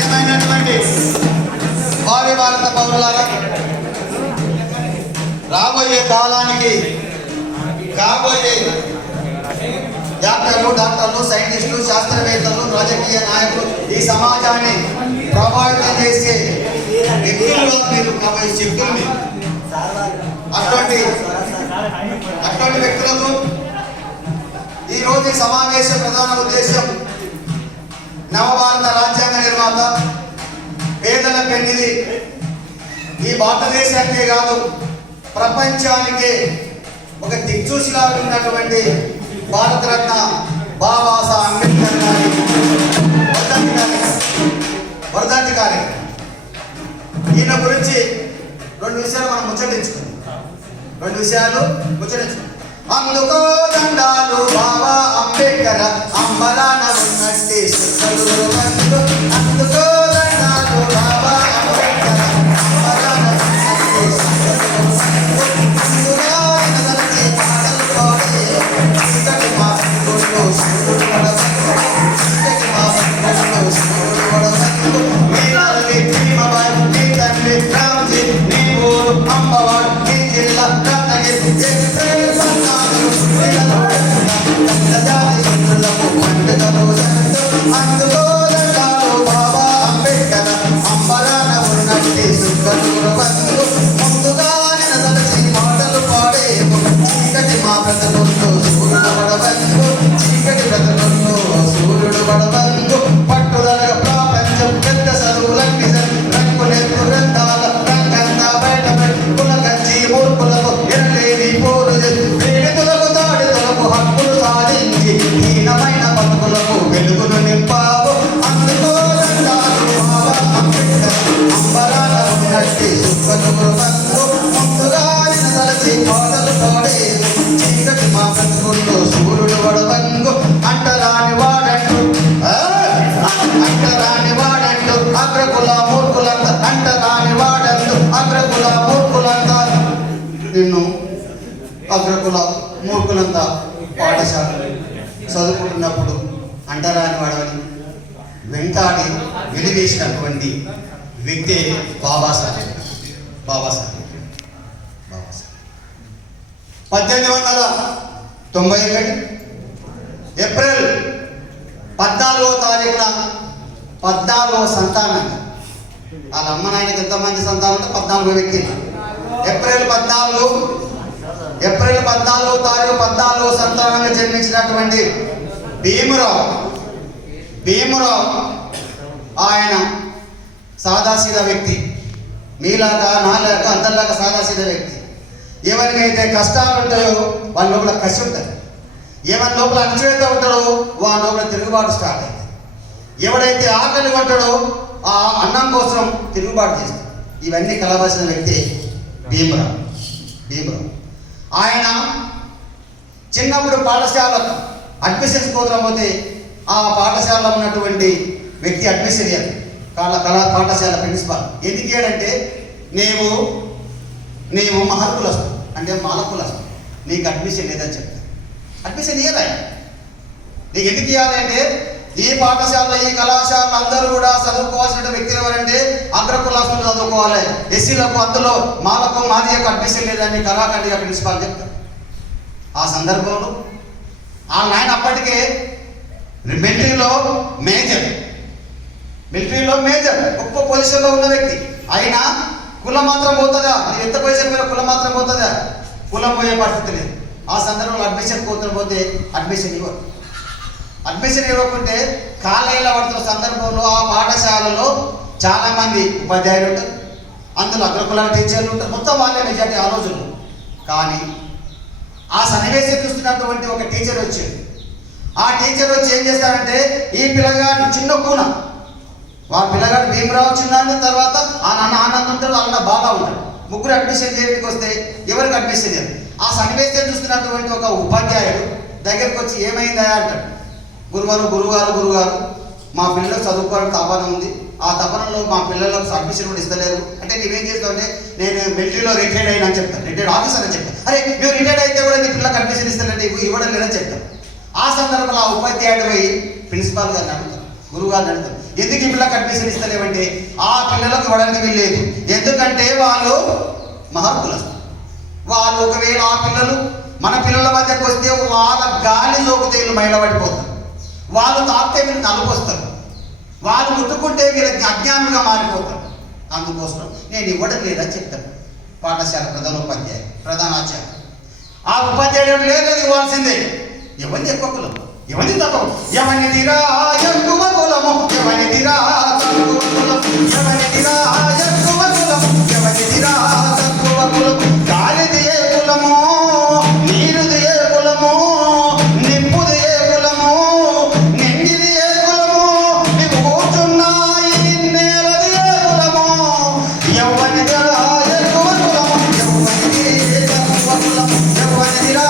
ఏమైనటువంటి భావి భారత పౌరులారా, రాబోయే కాలానికి కాబోయే డాక్టర్లు, సైంటిస్టులు, శాస్త్రవేత్తలు, రాజకీయ నాయకులు, ఈ సమాజాన్ని ప్రభావితం చేసే వ్యక్తులుగా మీరు కాబోయే శక్తుల్ని, అటువంటి వ్యక్తులకు ఈరోజు సమావేశ ప్రధాన ఉద్దేశం నవభారత రాజ్యాంగ నిర్మాత, పేదల పెన్నిది, ఈ భారతదేశానికే కాదు ప్రపంచానికే ఒక దిక్సూచిగా ఉన్నటువంటి భారతరత్న బాబాసాహెబ్ అంబేద్కర్ గారి వర్ధంతి కార్యక్రమం. ఈయన గురించి రెండు విషయాలు మనం ముచ్చటించుకున్నాం. అందుకో దండాలు బాబా అంబేద్కర్ అంబరాన ఉన్నట్టే సుఖలు బంధు. అందుకో దండాలు బాబా అంబేద్కర్ అంబరాన ఉన్నట్టే సుఖలు బంధు. ముందుగా ఎనదలచి పాటలు పాడే చీకటి మా గుండెలో సూర్యుడు పడబందు. చీకటి మా గుండెలో సూర్యుడు పడబందు. నీలాలి భీమబాయి, నీ తండ్రి రామ్జీ, నీ ఊరు అంబవాడు, నీ జిల్లా రత్నగిరి. సూర్యుడు పడబందు పట్టుదల ప్రపంచం పెద్ద చదువులన్నీ రంగులెత్తు రంగాల రంగంగా బయట పెట్టుకుల కంచి మూర్ఖులకు ఎరలేని పోరు వేడుకలకు తాడులకు హక్కులు సాధించి హీనమైన బతుకులకు వెలుగును నింపావు. అందుకో దండాలు బాబా అంబేద్కర్ అంబరాన ఉన్నట్టి సుఖలు బంధు. ముందుగా తలచి పాటలు పాడే చీకటి మా బ్రతుకుల్లో సూర్యుడు పడబంగు. అంటరాని వాడంటూ అగ్రకుల మూర్ఖులంతా, అంటరాని వాడంటూ అగ్రకుల మూర్ఖులంతా, నిన్ను అగ్రకుల మూర్ఖులంతా పాఠశాల చదువుకుంటున్నప్పుడు అంటరాని వాడని వెంటాడి వెలివేసినటువంటి వ్యక్తి బాబాసాహెబ్. 1891 ఏప్రిల్ 14వ తారీఖున 14వ సంతానం. వాళ్ళ అమ్మ నాయనకి ఎంతమంది సంతానం ఉంటే 14 వ్యక్తులు. ఏప్రిల్ 14వ తారీఖు 14వ సంతానంగా జన్మించినటువంటి భీమరావు ఆయన సాదాసీదా వ్యక్తి. మీలాగా నాలాగా అందరిలాగా సాదాసీదా వ్యక్తి. ఎవరికైతే కష్టాలు ఉంటాయో వాళ్ళ లోపల కసి ఉంటుంది. ఎవరి లోపల అణచివేత ఉంటాడో వాళ్ళ లోపల తిరుగుబాటు స్టార్ట్ అవుతుంది. ఎవడైతే ఆకలి ఉంటాడో ఆ అన్నం కోసం తిరుగుబాటు చేస్తాడు. ఇవన్నీ కలవాల్సిన వ్యక్తి భీమరావు. ఆయన చిన్నప్పుడు పాఠశాలకు అడ్మిషన్స్ కోసం పోతే ఆ పాఠశాలలో ఉన్నటువంటి వ్యక్తి అడ్మిషన్ ఇయ్యాలి. పాఠశాల ప్రిన్సిపాల్ ఎందుకు ఇయ్యాడంటే నీవు మహర్కులస్తు అంటే మాలకులస్తు, నీకు అడ్మిషన్ లేదని చెప్తాను. అడ్మిషన్ ఇయ్యరా? నీకు ఎందుకు ఇవ్వాలంటే ఈ పాఠశాలలో ఈ కళాశాలలో అందరూ కూడా చదువుకోవాల్సిన వ్యక్తులు ఎవరంటే అగ్రకులాస్తులు చదువుకోవాలి. ఎస్సీలకు అందులో మాలకు మాదియకు అడ్మిషన్ లేదని కళాఖండిగా ప్రిన్సిపాల్ చెప్తారు. ఆ సందర్భంలో ఆ నాయన అప్పటికే మిలిటరీలో మేజర్ గొప్ప పొజిషన్లో ఉన్న వ్యక్తి. అయినా కులం మాత్రం పోతుందా? నీవు ఎంత పొజిషన్ మీద కులం మాత్రం పోతుందా? కులం పోయే పరిస్థితి లేదు. ఆ సందర్భంలో అడ్మిషన్ పోతే అడ్మిషన్ ఇవ్వకుంటే కాలేజీలో పడుతున్న సందర్భంలో ఆ పాఠశాలలో చాలా మంది ఉపాధ్యాయులు ఉంటారు, అందులో అగ్రకులాల టీచర్లు ఉంటారు, మొత్తం వాళ్ళే మెజార్టీ ఆ రోజుల్లో. కానీ ఆ సన్నివేశం చూస్తున్నటువంటి ఒక టీచర్ వచ్చాడు. ఆ టీచర్ వచ్చి ఏం చేస్తారంటే ఈ పిల్లగాడు చిన్న కూన, వాళ్ళ పిల్లగాడు భీమరావు చిన్న, తర్వాత ఆ నాన్న ఆనందం ఉంటాడు, వాళ్ళ బాగా ఉంటాడు. ముగ్గురు అడ్మిషన్ చేయడానికి వస్తే ఎవరికి అడ్మిషన్ చేయరు. ఆ సన్నివేశం చూస్తున్నటువంటి ఒక ఉపాధ్యాయుడు దగ్గరికి వచ్చి ఏమైందా అంటాడు. గురుగారు మా పిల్లలకు చదువుకోవడానికి తపన ఉంది, ఆ తపనలో మా పిల్లలకు అడ్మిషన్ కూడా ఇస్తలేరు అంటే నీవేం చేస్తావు అంటే నేను మిలిటరీలో రిటైర్డ్ అయినా అని చెప్తాను, రిటైర్డ్ ఆఫీసర్ అని చెప్తాను. అరే నువ్వు రిటైర్డ్ అయితే కూడా నీ పిల్లలకు అడ్మిషన్ ఇస్తానంటే ఇవ్వడం లేదని చెప్తాను. ఆ సందర్భంలో ఆ ఉపాధ్యాయుడు పోయి ప్రిన్సిపాల్ గారిని అడుగుతాను, గురువుగారు అడుగుతారు, ఎందుకు ఈ పిల్లలకు అడ్మిషన్ ఇస్తలేవంటే ఆ పిల్లలకు ఇవ్వడానికి వీల్లేదు. ఎందుకంటే వాళ్ళు మహర్కులస్తారు. వాళ్ళు ఒకవేళ ఆ పిల్లలు మన పిల్లల మధ్యకు వస్తే వాళ్ళ గాలి సోకితే వీళ్ళు మైలబడిపోతారు. వాళ్ళు తాకితే వీళ్ళు నలుపొస్తారు. వాళ్ళు ముట్టుకుంటే వీళ్ళకి అజ్ఞానులుగా మారిపోతారు. అందుకోసం నేను ఇవ్వడం లేదని చెప్తాను పాఠశాల ప్రధానాచార్య. ఆ ఉపాధ్యాయుడు లేదు ఇవ్వాల్సిందే. ఎవరిని ఎక్కువ కులం, ఎవరిని తక్కువ, ఎవరిని తీరా ఎక్కువ కులము, ఎవరిని తీరా తక్కువ కులం, ఎవరిని తీరా ఎక్కువ కులం, ఎవరిని తీరా తక్కువ కులం. గాలిది ఏ కులము, నీరుది ఏ కులము, నిప్పుది ఏ కులము, నింగిది ఏ కులము, నీకు కూర్చున్నాయి నేలది ఏ కులము. ఎవరిని తీరా ఎక్కువ కులము, ఎవరిని తక్కువ కులం, ఎవరిని తీరా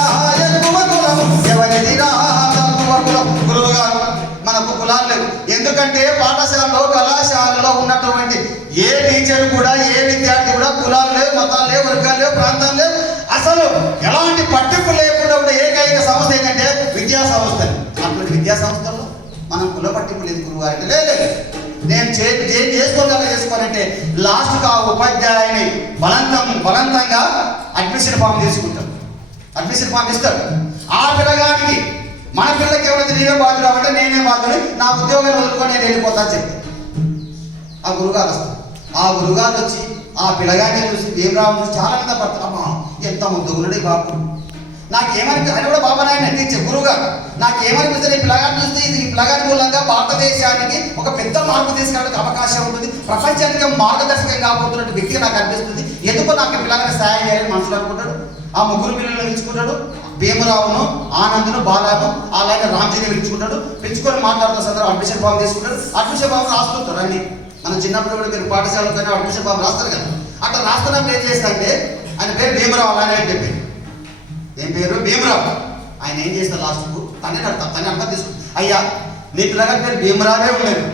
ఎక్కువ కులం, ఎవరిని తీరా తక్కువ కులం. గురువు గారు మనకు కులాలు లేవు. ఎందుకంటే పాఠశాలలో కళాశాలలో ఉన్నటువంటి ఏ టీచర్ కూడా ఏ విద్యార్థి కూడా కులాలు లేవు, మతాలు లేవు, వర్గాలు లేవు, ప్రాంతాలు లేవు. అసలు ఎలాంటి పట్టింపు లేకుండా ఉన్న ఏకైక సంస్థ ఏంటంటే విద్యా సంస్థలు. అటువంటి విద్యా సంస్థల్లో మనం కుల పట్టింపు లేదు గురువు గారికి. లేదు నేను చేసుకోవాలంటే లాస్ట్కి ఆ ఉపాధ్యాయుని బలవంతంగా అడ్మిషన్ ఫామ్ తీసుకుంటాం. అడ్మిషన్ ఫామ్ ఇస్తాడు. ఆ పిల్లగానికి మన పిల్లకి ఎవరైతే నీవే బాధ్యుడు అంటే నేనే బాధ్యుడు, నా ఉద్యోగాన్ని వదులుకొని నేను వెళ్ళిపోతా అని చెప్తాను. ఆ గురుగారు వస్తారు. ఆ గురుగారు వచ్చి ఆ పిల్లగానే చూసి భీమరావు చూసి చాలా మీద పడతారు. అమ్మా ఎంత ముద్దుగునుడి బాబు, నాకేమనిపి అని కూడా బాబా నాయన టీచర్ గురువుగారు నాకేమనిపిస్తుంది, ఈ పిల్లగాన్ని చూస్తే ఇది ఈ పిల్లగాని మూలంగా భారతదేశానికి ఒక పెద్ద మార్పు తీసుకురావడానికి అవకాశం ఉంటుంది, ప్రపంచానికి మార్గదర్శకం కాబోతున్నట్టు వ్యక్తిగా నాకు అనిపిస్తుంది. ఎందుకో నాకు పిల్లగానే సాయం చేయాలని మనసులో అనుకుంటాడు. ఆ ముగ్గురు పిల్లలను పిలుచుకుంటాడు. భీమరావును, ఆనందును, బాలాను, అలాగే రామ్జీని పిలుచుకొని మాట్లాడుతూ సందర్భం అడ్మిషన్ ఫామ్ తీసుకుంటాడు. అడ్మిషన్ ఫామ్ రాస్తుంటారు అన్ని. మనం చిన్నప్పుడు కూడా మీరు పాఠశాలలో అడ్మిషన్ ఫామ్ రాస్తారు కదా. అట్లా రాస్తున్నప్పుడు ఏం చేస్తారంటే ఆయన పేరు భీమరావు అలానే చెప్పి ఏం పేరు భీమరావు. ఆయన ఏం చేస్తారు లాస్ట్కు తనే కడతాం, తనే అంతా తీసుకుంటాం. అయ్యా నీ పిల్లగారి పేరు భీమరావే ఉండేది.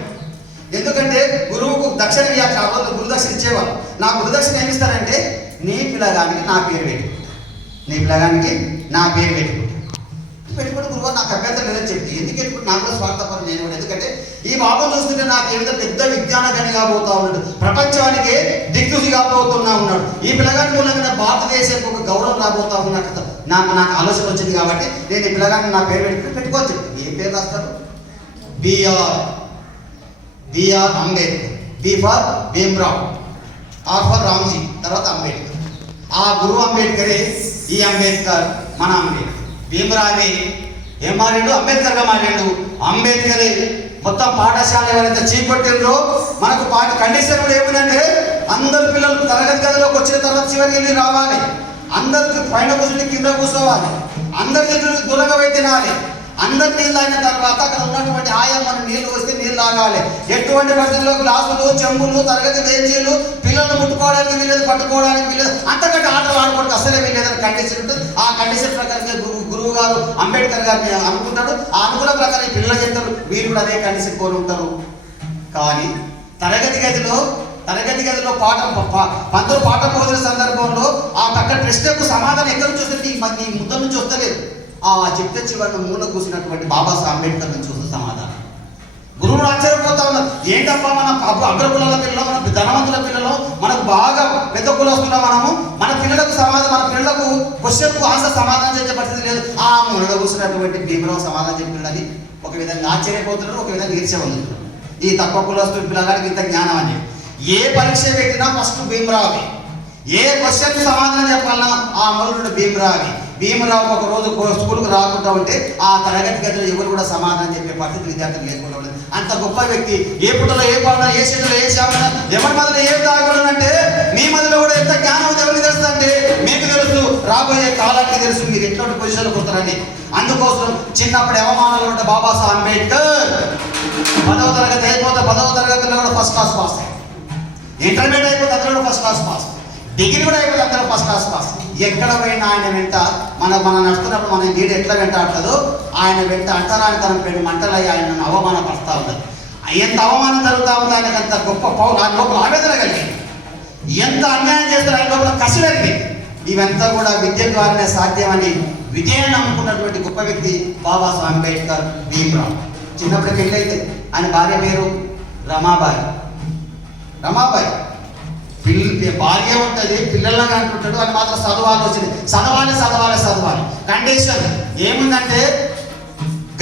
ఎందుకంటే గురువుకు దక్షిణ వ్యాఖ్య గురుదక్షిణ ఇచ్చేవాళ్ళు. నా గురుదక్షిణ ఏమి ఇస్తారంటే నీ పిల్లగానికి నా పేరు పెట్టుకుంటా, నీ పిల్లగానికి నా పేరు పెట్టుకుంటే గురువు నాకు అభ్యంతరం లేదని చెప్తే ఎందుకు పెట్టుకుంటే నాకు కూడా స్వార్థపరం నేను కూడా. ఎందుకంటే ఈ బాబు చూస్తుంటే నాకు ఏదైతే పెద్ద విజ్ఞానగనిగా పోతా ఉన్నాడు, ప్రపంచానికి దిక్సూచిగా పోతున్నా ఉన్నాడు. ఈ పిల్లగాని మూలంగా భారతదేశానికి ఒక గౌరవం రాబోతా ఉన్నట్టు నాకు ఆలోచన వచ్చింది. కాబట్టి నేను ఈ పిల్లగాని నా పేరు పెట్టుకోవచ్చు. ఏ పేరు రాస్తారు? B R Ambedkar. B for Bhimrao, R for Ramji, తర్వాత అంబేద్కర్. ఆ గురువు అంబేద్కరే ఈ అంబేద్కర్ మన అంబేద్కర్. భీమరావే ఏం మారిండు? అంబేద్కర్గా మారిండు. అంబేద్కరే మొత్తం పాఠశాల ఎవరైతే చీకొట్టిండ్రో మనకు కండిషన్ కూడా ఏమిటంటే అందరు పిల్లలు తరగతి గదిలోకి వచ్చిన తర్వాత చివరికి వెళ్ళి రావాలి, అందరికి పైన కూర్చుని కింద కూర్చోవాలి, అందరికి దూరంగా పోయి తినాలి, అందరు నీళ్ళు అయిన తర్వాత అక్కడ ఉన్నటువంటి ఆయమ్మను నీళ్లు వస్తే నీళ్ళు తాగాలి. ఎటువంటి పరిస్థితుల్లో గ్లాసులు, చెంబులు, తరగతి బెంచీలు పిల్లలను ముట్టుకోవడానికి వీళ్ళది, పట్టుకోవడానికి వీళ్ళది, అంతకంటే ఆటలు ఆడుకోవడానికి అసలే వీళ్ళేదని కండిషన్ ఉంటుంది. ఆ కండిషన్ ప్రకారంగా గురువు గారు అంబేద్కర్ గారిని అనుకుంటాడు. ఆ అనుకున్న ప్రకారం ఈ పిల్లలు చెప్తారు, వీళ్ళు కూడా అదే కండిషన్ కోరి ఉంటారు. కానీ తరగతి గదిలో పంతులు పాఠం బోధిన సందర్భంలో ఆ పక్కన ప్రశ్నకు సమాధానం ఎక్కడ చూస్తే నీ ముద్ద నుంచి వస్తలేదు. ఆ చెప్తే చివరిన మూల కూర్చున్నటువంటి బాబాసాహెబ్ అంబేద్కర్ నుంచి చూసిన సమాధానం గురువులు ఆశ్చర్యపోతా ఉన్నారు. ఏంటబ్బా మన అగ్రకులాల పిల్లలు, మన ధనవంతుల పిల్లలు, మనకు బాగా పెద్ద కులస్తున్న మనము మన పిల్లలకు క్వశ్చన్కు ఆన్సర్ సమాధానం చేసే పరిస్థితి లేదు. ఆ మూలలో కూర్చున్నటువంటి భీమరావు సమాధానం చెప్పినని ఒక విధంగా ఆశ్చర్యపోతున్నారు, ఒక విధంగా ఈర్ష్యపడుతున్నారు. ఈ తక్కువ కులస్తుల పిల్లగాడికి ఇంత జ్ఞానం అని ఏ పరీక్ష పెట్టినా ఫస్ట్ భీమరావే, ఏ క్వశ్చన్ సమాధానం చెప్పాలన్నా ఆ మొదలు భీమరావు ఒక రోజు స్కూల్కి రాకుండా ఉంటే ఆ తరగతి గదిలో ఎవరు కూడా సమాధానం చెప్పే పరిస్థితి విద్యార్థులు లేకుండా ఉండదు. అంత గొప్ప వ్యక్తి. ఏ పుట్టలో ఏ పాలన, ఏ చెట్టులో ఏ శామన, ఎవరి మధ్యలో ఏం తాగడం అంటే మీ మధ్యలో కూడా ఎంత జ్ఞానం ఉంది ఎవరికి తెలుసు అంటే మీకు తెలుసు, రాబోయే కాలానికి తెలుసు మీరు ఎటువంటి పొజిషన్లో పోతారని. అందుకోసం చిన్నప్పుడు అవమానాలు ఉంటే బాబాసాహెబ్ అంబేద్కర్ 10వ తరగతి అయిపోతే 10వ తరగతిలో కూడా ఫస్ట్ క్లాస్ పాస్, ఇంటర్మీడియట్ అయిపోతే అందులో కూడా ఫస్ట్ క్లాస్ పాస్, డిగ్రీ కూడా అయిపోతే అందరూ ఫస్ట్ క్లాస్ పాస్. ఎక్కడ పోయినా ఆయన వెంట మనం నడుస్తున్నప్పుడు మన నీడు ఎట్లా వెంట ఆడుతుందో ఆయన వెంట అంటరానితనం పెట్టి మంటలయ్యి ఆయనను అవమానపరుస్తూ ఉంటారు. ఎంత అవమానం జరుగుతూ ఉంది ఆయనకు అంత గొప్ప ఆయన లోపల ఆవేదన కలిగింది, ఎంత అన్యాయం చేస్తారు ఆయన లోపల కసి కలిగింది. ఇవంతా కూడా విద్య ద్వారానే సాధ్యమని విజయాన్ని నమ్ముకున్నటువంటి గొప్ప వ్యక్తి బాబాసాహెబ్ అంబేద్కర్, భీమరావు. చిన్నప్పుడు పెళ్ళి అయితే ఆయన భార్య పేరు రమాబాయి. భార్య ఉంటుంది, పిల్లలని అంటుంటాడు, అని మాత్రం చదవాలి వచ్చింది. చదవాలి. కండిషన్ ఏముందంటే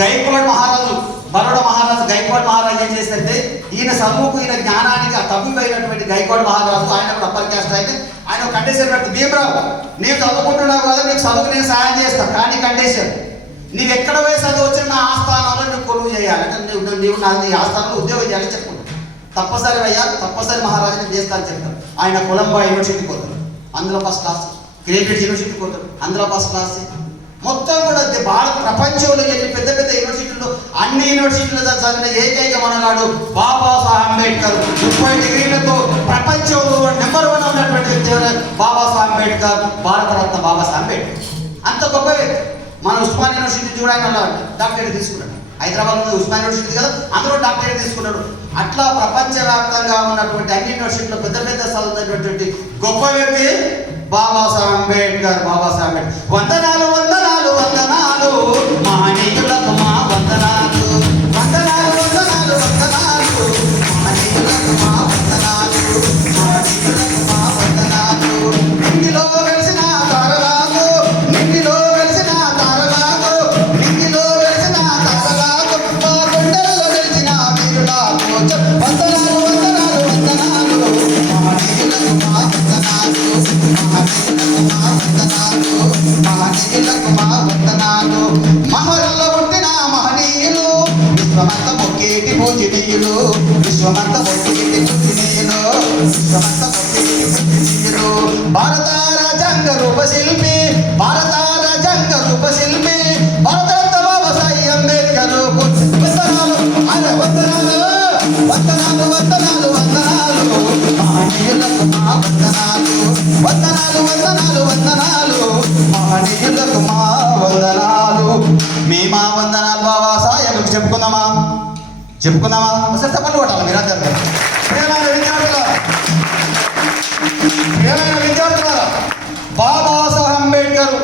గైక్వాడ్ మహారాజు, బరోడా మహారాజు గైక్వాడ్ మహారాజు ఏం చేస్తే ఈయన చదువుకు ఈయన జ్ఞానానికి ఆ తగ్గిపోయినటువంటి గైక్వాడ్ మహారాజు ఆయన కూడా అప్పర్ క్యాస్ట్ అయితే ఆయన కండిషన్ పెడితే, భీమరావు నీవు చదువుకుంటున్నావు కదా, నీకు చదువుకు నేను సాయం చేస్తాను, కానీ కండిషన్ నీవు ఎక్కడ పోయి చదువు వచ్చిన నా ఆస్థానంలో నువ్వు కొలువు చేయాలి, అంటే నీవు నీ ఆస్థానంలో ఉద్యోగం చేయాలని చెప్పుకుంటాను. తప్పనిసరి అయ్యా, తప్పనిసరి మహారాజు నేను చేస్తాను చెప్తాను. ఆయన కొలంబో యూనివర్సిటీకి పోతాడు, అందులో ఫస్ట్ క్లాస్. కేంబ్రిడ్జ్ యూనివర్సిటీకి పోతాడు, అందులో ఫస్ట్ క్లాస్. మొత్తం కూడా భారత ప్రపంచంలో వెళ్ళి పెద్ద పెద్ద యూనివర్సిటీలు, అన్ని యూనివర్సిటీలు చదివిన ఏకైక మనగాడు బాబాసాహెబ్ అంబేద్కర్. 30 డిగ్రీలతో ప్రపంచంలో నెంబర్ 1 ఉన్నటువంటి వ్యక్తి బాబాసాహెబ్ అంబేద్కర్, భారతరత్న బాబాసాహెబ్ అంబేద్కర్. అంత గొప్ప వ్యక్తి. మన ఉస్మాన్ యూనివర్సిటీ చూడడానికి డాక్టరేట్ తీసుకున్నాడు. హైదరాబాద్లో ఉస్మాన్ యూనివర్సిటీ కదా, అందులో డాక్టరేట్ తీసుకున్నాడు. అట్లా ప్రపంచవ్యాప్తంగా ఉన్నటువంటి అన్ని యూనివర్సిటీలో పెద్ద పెద్ద చదువుతున్నటువంటి గొప్ప వ్యక్తి బాబాసాహెబ్ అంబేద్కర్. వందనాలు మహనీయులకు మా వందనాలు, మహనీయులకు మా వందనాలు. నింగిలో వెలిసిన తారలాగు, నింగిలో వెలిసిన తారలాగు, మా గుండెల్లో వెలిసిన వీరులాగు. వందనాలు మహనీయులకు మా వందనాలు. మహరంలో పుట్టిన మహనీయులు, విశ్వమంత మొక్కేటి పూజనీయులు, భారత రాజ్యాంగ రూపశిల్పి, భారతరత్న బాబాసాహెబ్ అంబేద్కర్. వందనాలు మహనీయులకు మా వందనాలు, మహనీయులకు మా వందనాలు. మా వందనాలు బాబాసాహెబ్కి చెప్పుకుందామా? ఒకసారి తప్పని కొట్టాలి మీరందరూ. ప్రియమైన విద్యార్థులారా, బాబాసాహెబ్ అంబేద్కర్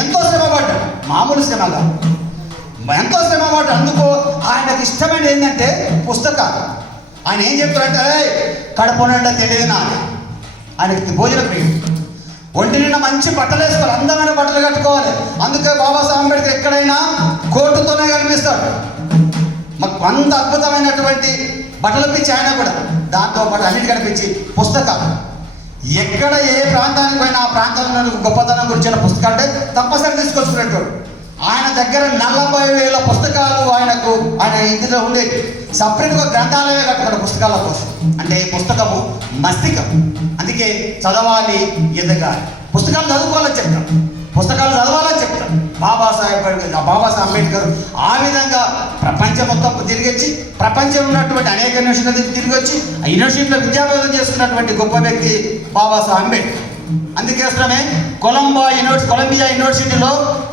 ఎంతో శ్రమపడ్డాడు, మామూలు శ్రమగా ఎంతో శ్రమపడ్డాడు. అందుకో ఆయనకు ఇష్టమైన ఏంటంటే పుస్తకాలు. ఆయన ఏం చెప్తారంటే కడుపు నిండా తెలియదు నాకు, ఆయనకి భోజన ప్రియుడు. ఒంటి నిండా మంచి బట్టలు వేసుకోవాలి, అందమైన బట్టలు కట్టుకోవాలి. అందుకే బాబాసాహెబ్ అంబేద్కర్ ఎక్కడైనా కోటుతోనే కనిపిస్తాడు. మాకు అంత అద్భుతమైనటువంటి బట్టలు పిచ్చి ఆయన కూడా. దాంతోపాటు అన్నిటి కనిపించి పుస్తకాలు, ఎక్కడ ఏ ప్రాంతానికి పోయినా ఆ ప్రాంతంలో గొప్పతనం గురించిన పుస్తకాలు అంటే తప్పనిసరి తీసుకొచ్చుకునేటోడు. ఆయన దగ్గర 40,000 పుస్తకాలు ఆయన ఇంటిలో ఉండేవి. సపరేట్గా గ్రంథాలయమే కట్టుకున్నాడు పుస్తకాల కోసం. అంటే పుస్తకము మస్తికం, అందుకే చదవాలి, ఎదగాలి. పుస్తకాలు చదవాలని చెప్తాం. బాబాసాహెబ్ అంబేద్కర్ ఆ విధంగా ప్రపంచం మొత్తం తిరిగొచ్చి, ప్రపంచంలో ఉన్నటువంటి అనేక యూనివర్సిటీలు తిరిగొచ్చి ఆ యూనివర్సిటీలో విద్యాభ్యాసం చేసుకున్నటువంటి గొప్ప వ్యక్తి బాబాసాహెబ్ అంబేద్కర్. అందుకోసమే కొలంబియా యూనివర్సిటీలో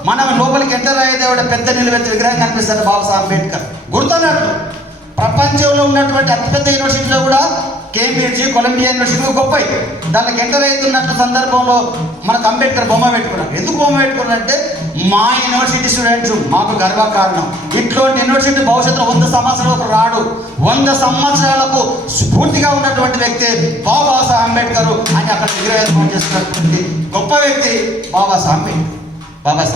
మనం లోపలికి ఎంటర్ అయ్యేదేవిడ పెద్ద నిలువెత్తి విగ్రహం కనిపిస్తుంది బాబాసాహెబ్ అంబేద్కర్. గుర్తున్నట్టు ప్రపంచంలో ఉన్నటువంటి అతిపెద్ద యూనివర్సిటీలో కూడా కేంబ్రిడ్జ్, కొలంబియా యూనివర్సిటీ గొప్పవి. దానికి ఎంటర్ అవుతున్నట్టు సందర్భంలో మనకు అంబేద్కర్ బొమ్మ పెట్టుకున్నారు. ఎందుకు బొమ్మ పెట్టుకున్నారంటే మా యూనివర్సిటీ స్టూడెంట్స్ మాకు గర్వకారణం. ఇట్లాంటి యూనివర్సిటీ భవిష్యత్తులో 100 సంవత్సరాలకు రాడు, 100 సంవత్సరాలకు స్ఫూర్తిగా ఉన్నటువంటి వ్యక్తి బాబాసాహెబ్ అంబేద్కర్ అని అక్కడ విగ్రహం చేస్తున్నటువంటి గొప్ప వ్యక్తి బాబాసాహెబ్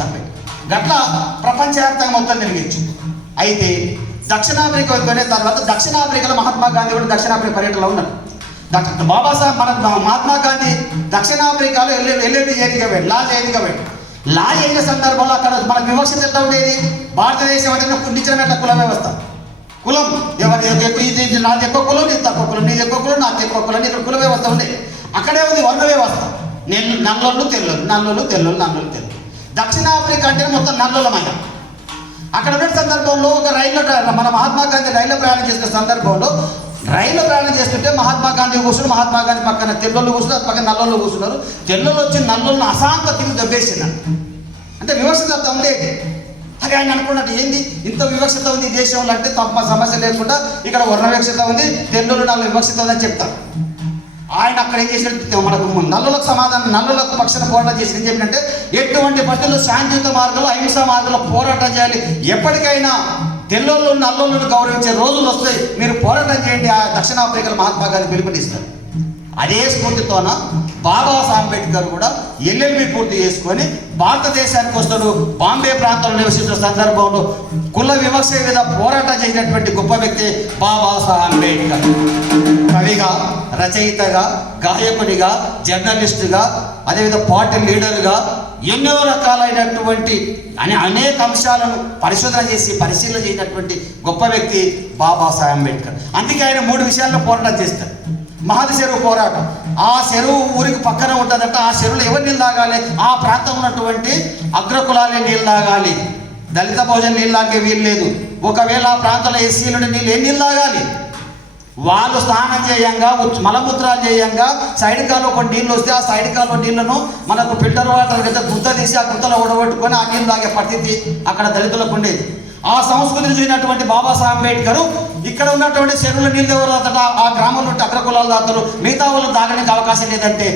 అంబేద్కర్. గట్లా ప్రపంచవ్యాప్తంగా మొత్తం తిరిగించు. అయితే దక్షిణాఫ్రికా కొనే తర్వాత దక్షిణాఫ్రికాలో మహాత్మా గాంధీ కూడా దక్షిణాఫ్రికా పర్యటనలో ఉన్నాడు. బాబాసాహెబ్ మహాత్మా గాంధీ దక్షిణాఫ్రికాలో లా చేయకపోయాడు. లా చేసిన సందర్భంలో అక్కడ మన వివక్షత ఎట్లా ఉండేది? భారతదేశం అంటే నిచ్చిన మెట్ల కుల వ్యవస్థ. కులం నాది ఎక్కువ కులం, నీది తక్కువ కులం, నీది ఎక్కువ కులం, నాకు ఎక్కువ కులం, ఇక్కడ కుల వ్యవస్థ ఉండేది. అక్కడే ఉంది వర్ణ వ్యవస్థ. నల్లోళ్ళు తెల్లోళ్ళు. దక్షిణాఫ్రికా అంటే మొత్తం నల్లోలమైన. అక్కడ ఉన్న సందర్భంలో ఒక మన మహాత్మా గాంధీ రైల్లో ప్రయాణం చేసిన సందర్భంలో రైల్లో ప్రయాణం చేస్తుంటే మహాత్మా గాంధీ కూర్చున్నారు, మహాత్మా గాంధీ పక్కన తెల్లోళ్ళు కూర్చున్నారు, పక్కన నల్లోళ్ళు కూర్చున్నారు. తెల్లోళ్ళు వచ్చి నల్లోళ్ళను అశాంత తిరిగి దెబ్బేసింది. అంటే వివక్షత ఉండేది. అది ఆయన అనుకున్నట్టు ఏంది ఇంత వివక్షత ఉంది దేశంలో అంటే తప్ప సమస్య లేకుండా ఇక్కడ వర్ణ వివక్షత ఉంది, తెల్లోళ్ళు నల్ల వివక్షత ఉందని చెప్తారు. ఆయన అక్కడ ఏం చేసినట్టు మనకు నల్లులకు సమాధానం, నల్లులకు పక్షాన పోరాటం చేసి ఏం చెప్పినట్టే ఎటువంటి పట్టులు శాంతియుత మార్గంలో, అహింసా మార్గంలో పోరాటం చేయాలి. ఎప్పటికైనా తెల్లోళ్ళు నల్లోళ్ళను గౌరవించే రోజులు వస్తాయి, మీరు పోరాటం చేయండి, ఆ దక్షిణాఫ్రికాలో మహాత్మా గాంధీ పిలుపునిస్తారు. అదే స్ఫూర్తితోన బాబాసాహెబ్ అంబేద్కర్ కూడా ఎల్ఎల్బి పూర్తి చేసుకొని భారతదేశానికి వస్తాడు. బాంబే ప్రాంతంలో నివసించిన సందర్భంలో కుల వివక్ష మీద పోరాటం చేసినటువంటి గొప్ప వ్యక్తి బాబాసాహెబ్ అంబేద్కర్. కవిగా, రచయితగా, గాయకుడిగా, జర్నలిస్టుగా, అదేవిధంగా పార్టీ లీడర్గా ఎన్నో రకాలైనటువంటి అనేక అంశాలను పరిశోధన చేసి పరిశీలన చేసినటువంటి గొప్ప వ్యక్తి బాబాసాహెబ్ అంబేద్కర్. అందుకే ఆయన 3 విషయాల్లో పోరాటం చేస్తారు. మహది చెరువు పోరాటం, ఆ చెరువు ఊరికి పక్కన ఉంటుందంట, ఆ చెరువులో ఎవరు నీళ్ళు తాగాలి, ఆ ప్రాంతం ఉన్నటువంటి అగ్రకులాలే నీళ్ళు తాగాలి, దళిత భోజనం నీళ్ళు తాగే వీలు లేదు. ఒకవేళ ఆ ప్రాంతంలో ఎస్సీ నుండి నీళ్ళు తాగాలి, వాళ్ళు స్నానం చేయంగా మలమూత్రాలు చేయంగా సైడ్ కాల్లో కొన్ని నీళ్ళు వస్తే ఆ సైడ్ కాల్లో నీళ్లను మనకు ఫిల్టర్ వాటర్ అయితే గుంత తీసి ఆ గుంతలో ఉడగొట్టుకొని ఆ నీళ్ళు తాగే పరిస్థితి అక్కడ దళితులకు ఉండేది. ఆ సంస్కృతిని చూసినటువంటి బాబాసాహెబ్ అంబేద్కర్ ఇక్కడ ఉన్నటువంటి చెరువుల నీళ్ళు ఎవరు తాగుతారు, ఆ గ్రామంలో అగ్రకులాలు తాగుతారు, మిగతా వాళ్ళు తాగడానికి అవకాశం లేదంటే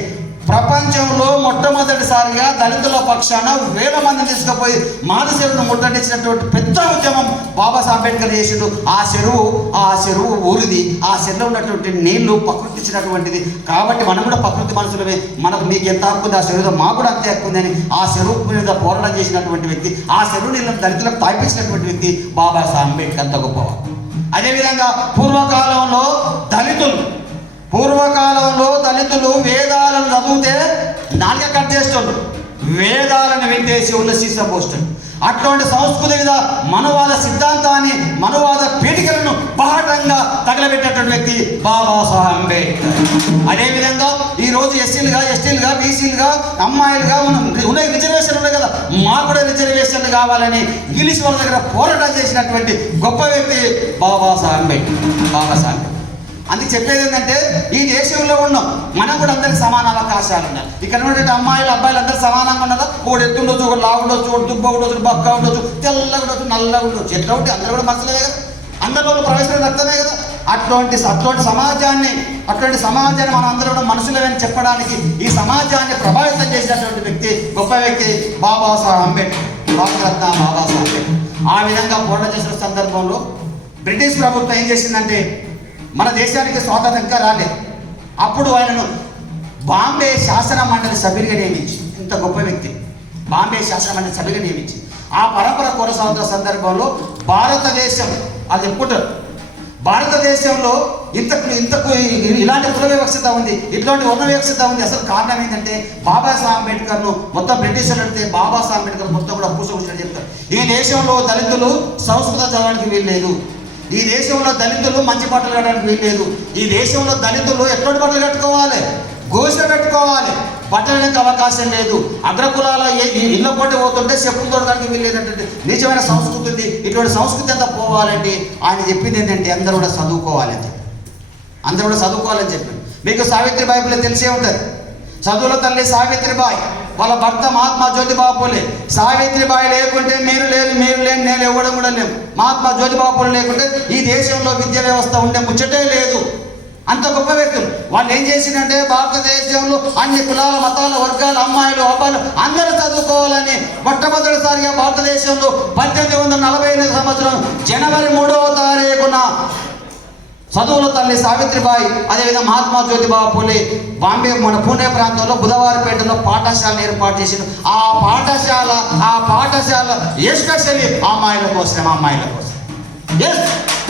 ప్రపంచంలో మొట్టమొదటిసారిగా దళితుల పక్షాన 1000 మందిని తీసుకుపోయి మాది చెరువును ముట్టడించినటువంటి పెద్ద ఉద్యమం బాబాసాహెబ్ అంబేద్కర్ చేసిండు. ఆ చెరువు ఊరిది, ఆ చెరువులో ఉన్నటువంటి నీళ్లు ప్రకృతి ఇచ్చినటువంటిది. కాబట్టి మనం కూడా ప్రకృతి మనుషులమే, మనకు మీకు ఎంత హక్కు ఉంది, ఆ చెరువులో మాకు కూడా అంతే హక్కు ఉంది అని ఆ చెరువు మీద పోరాటం చేసినటువంటి వ్యక్తి, ఆ చెరువు నీళ్ళను దళితులకు తాపించినటువంటి వ్యక్తి బాబాసాహెబ్ అంబేద్కర్. అంత గొప్పవాడు. అదేవిధంగా పూర్వకాలంలో దళితులు వేదాలను చదివితే నాలుక కట్ చేస్తుండ్రు, వేదాలను వింటేసి ఉల్లసిపోస్తాడు. అటువంటి సంస్కృతి మీద మనవాద సిద్ధాంతాన్ని, మనవాద పీఠికలను బాహటంగా తగలబెట్టేటువంటి వ్యక్తి బాబాసాహెబ్ అంబేద్కర్. అదేవిధంగా ఈరోజు ఎస్టీలుగా బీసీలుగా అమ్మాయిలుగా మనం ఉన్నాయి, రిజర్వేషన్లు ఉన్నాయి కదా, మాకు కూడా రిజర్వేషన్లు కావాలని ఇంగ్లీష్ వాళ్ళ దగ్గర పోరాటం చేసినటువంటి గొప్ప వ్యక్తి బాబాసాహెబ్ అంబేద్కర్. అందుకు చెప్పేది ఏంటంటే ఈ దేశంలో ఉన్నాం, మనం కూడా అందరికి సమాన అవకాశాలు ఉన్నాయి. ఇక్కడ ఉన్నటువంటి అమ్మాయిలు అబ్బాయిలు అందరూ సమానంగా ఉన్నారా? ఒకటి ఎత్తు ఉండొచ్చు, ఒకటి లావు ఉండొచ్చు, ఒకటి దుబ్బ ఉండొచ్చు, బక్క ఉండొచ్చు, తెల్లగా ఉండొచ్చు, నల్లగా ఉండొచ్చు, ఎట్లా ఉంటే అందరూ కూడా మనుషులే కదా, అందరిలో ప్రవేశం రక్తమే కదా. అటువంటి సమాజాన్ని మనం అందరూ కూడా మనుషులమని చెప్పడానికి, ఈ సమాజాన్ని ప్రభావితం చేసినటువంటి వ్యక్తి, గొప్ప వ్యక్తి బాబాసాహెబ్ అంబేద్కర్. భారతరత్న బాబాసాహెబ్ అంబేద్కర్. ఆ విధంగా పోరాటం చేసిన సందర్భంలో బ్రిటిష్ ప్రభుత్వం ఏం చేసిందంటే, మన దేశానికి స్వాతంత్రం ఇంకా రాలేదు, అప్పుడు ఆయనను బాంబే శాసన మండలి సభ్యుడిగా నియమించి, ఇంత గొప్ప వ్యక్తి బాంబే శాసన మండలి సభ్యుడిగా నియమించి ఆ పరంపర కొనసాగుతున్న సందర్భంలో భారతదేశం అది ఎప్పుడు భారతదేశంలో ఇంతకు ఇలాంటి కుల వివక్షత ఉంది, ఇట్లాంటి వర్ణ వివక్షత ఉంది. అసలు కారణం ఏంటంటే బాబాసాహెబ్ అంబేద్కర్ను మొత్తం బ్రిటిషర్లు అంటే బాబాసాహెబ్ అంబేద్కర్ మొత్తం కూడా పూసకూర్చొని చెప్తారు. ఈ దేశంలో దళితులు సంస్కృతం చదవడానికి వీల్లేదు, ఈ దేశంలో దళితులు మంచి బట్టలు కట్టడానికి వీల్లేదు, ఈ దేశంలో దళితులు ఎటువంటి బట్టలు కట్టుకోవాలి, గోసె కట్టుకోవాలి, బట్టలకి అవకాశం లేదు, అగ్రకులాల ఇళ్ళ పొట్టి పోతుంటే చెప్పులు తోడడానికి వీల్లేనటువంటి నిజమైన సంస్కృతి ఉంది. ఇటువంటి సంస్కృతి అంతా పోవాలంటే ఆయన చెప్పింది ఏంటంటే అందరూ కూడా చదువుకోవాలని చెప్పింది. మీకు సావిత్రిబాయి తెలిసే ఉంటుంది, చదువుల తల్లి సావిత్రిబాయి, వాళ్ళ భర్త మహాత్మా జ్యోతిబా పూలే. సావిత్రిబాయి లేకుంటే మీరు లేని నేను ఇవ్వడం కూడా లేవు. మహాత్మా జ్యోతిబా పూలే లేకుంటే ఈ దేశంలో విద్యా వ్యవస్థ ఉండే ముచ్చటే లేదు. అంత గొప్ప వ్యక్తులు. వాళ్ళు ఏం చేసిందంటే భారతదేశంలో అన్ని కులాల, మతాల, వర్గాల అమ్మాయిలు, అబ్బాయిలు అందరూ చదువుకోవాలని మొట్టమొదటిసారిగా భారతదేశంలో 1848 సంవత్సరం జనవరి 3వ తారీఖున చదువుల తల్లి సావిత్రిబాయి, అదేవిధంగా మహాత్మా జ్యోతిబా పూలే బాంబే పూణే ప్రాంతంలో బుధవారపేటలో పాఠశాలను ఏర్పాటు చేసిన ఆ పాఠశాల ఎస్పెషల్లీ అమ్మాయిల కోసం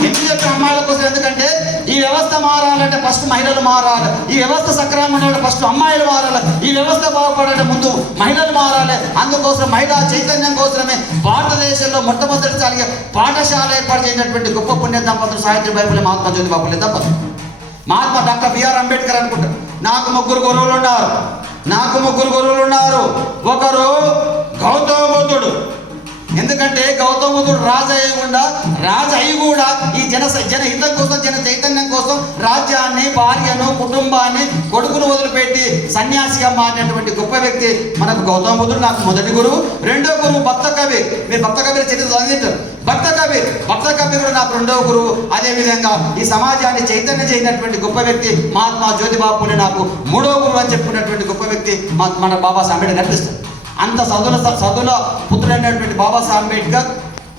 ఎందుకు చెప్పిన అమ్మాయిల కోసం? ఎందుకంటే ఈ వ్యవస్థ మారాలంటే ఫస్ట్ మహిళలు మారాలి, ఈ వ్యవస్థ సక్రమంగా ఉండాలంటే ఫస్ట్ అమ్మాయిలు మారాలి, ఈ వ్యవస్థ బాగుపడాలంటే ముందు మహిళలు మారాలి. అందుకోసం మహిళా చైతన్యం కోసమే భారతదేశంలో మొట్టమొదటిసారిగా పాఠశాల ఏర్పాటు చేసినటువంటి గొప్ప పుణ్య దంపతులు సావిత్రిబాయి పూలే, మహాత్మా జ్యోతిబా పూలే దంపతులు. మహాత్మా డాక్టర్ బిఆర్ అంబేద్కర్ అనుకుంటారు. నాకు ముగ్గురు గురువులు ఉన్నారు. ఒకరు గౌతమ బుద్ధుడు. ఎందుకంటే గౌతమ బుద్ధుడు రాజు అయి కూడా ఈ జనహితం కోసం, జన చైతన్యం కోసం రాజ్యాన్ని, భార్యను, కుటుంబాన్ని, కొడుకును వదిలిపెట్టి సన్యాసిగా మారినటువంటి గొప్ప వ్యక్తి మనకు గౌతమ బుద్ధుడు. నాకు మొదటి గురువు. రెండో గురువు భక్త కబీర్. మీరు భక్త కబీర్ చరిత్ర చదివింటారు. భక్త కబీర్ కూడా నాకు రెండవ గురువు. అదేవిధంగా ఈ సమాజాన్ని చైతన్యం చేసినటువంటి గొప్ప వ్యక్తి మహాత్మా జ్యోతిబా పూలే నాకు మూడవ గురువు అని చెప్పుకున్నటువంటి గొప్ప వ్యక్తి మన బాబాసాహెబ్ అంబేద్కర్ కనిపిస్తారు. అంత చదువుల పుత్రుడైనటువంటి బాబాసాహెబ్ అంబేద్కర్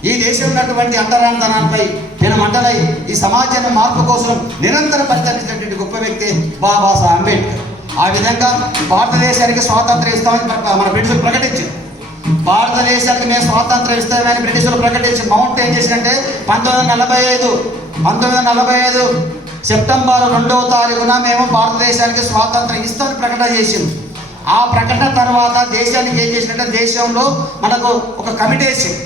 ఈ దేశం ఉన్నటువంటి అంటరానితనాలపై నేను మంటలై ఈ సమాజాన్ని మార్పు కోసం నిరంతరం పరితరించినటువంటి గొప్ప వ్యక్తి బాబాసాహెబ్ అంబేద్కర్. ఆ విధంగా భారతదేశానికి స్వాతంత్రం ఇస్తామని మన బ్రిటిషులు ప్రకటించారు. భారతదేశానికి మేము స్వాతంత్రం ఇస్తామని బ్రిటిషులు ప్రకటించి మౌంట్ ఏం చేసిందంటే 1945 సెప్టెంబర్ 2వ తారీఖున మేము భారతదేశానికి స్వాతంత్రం ఇస్తామని ప్రకటన చేసింది. ఆ ప్రకటన తర్వాత దేశానికి ఏం చేసినట్టే దేశంలో మనకు ఒక కమిటీ వేసింది.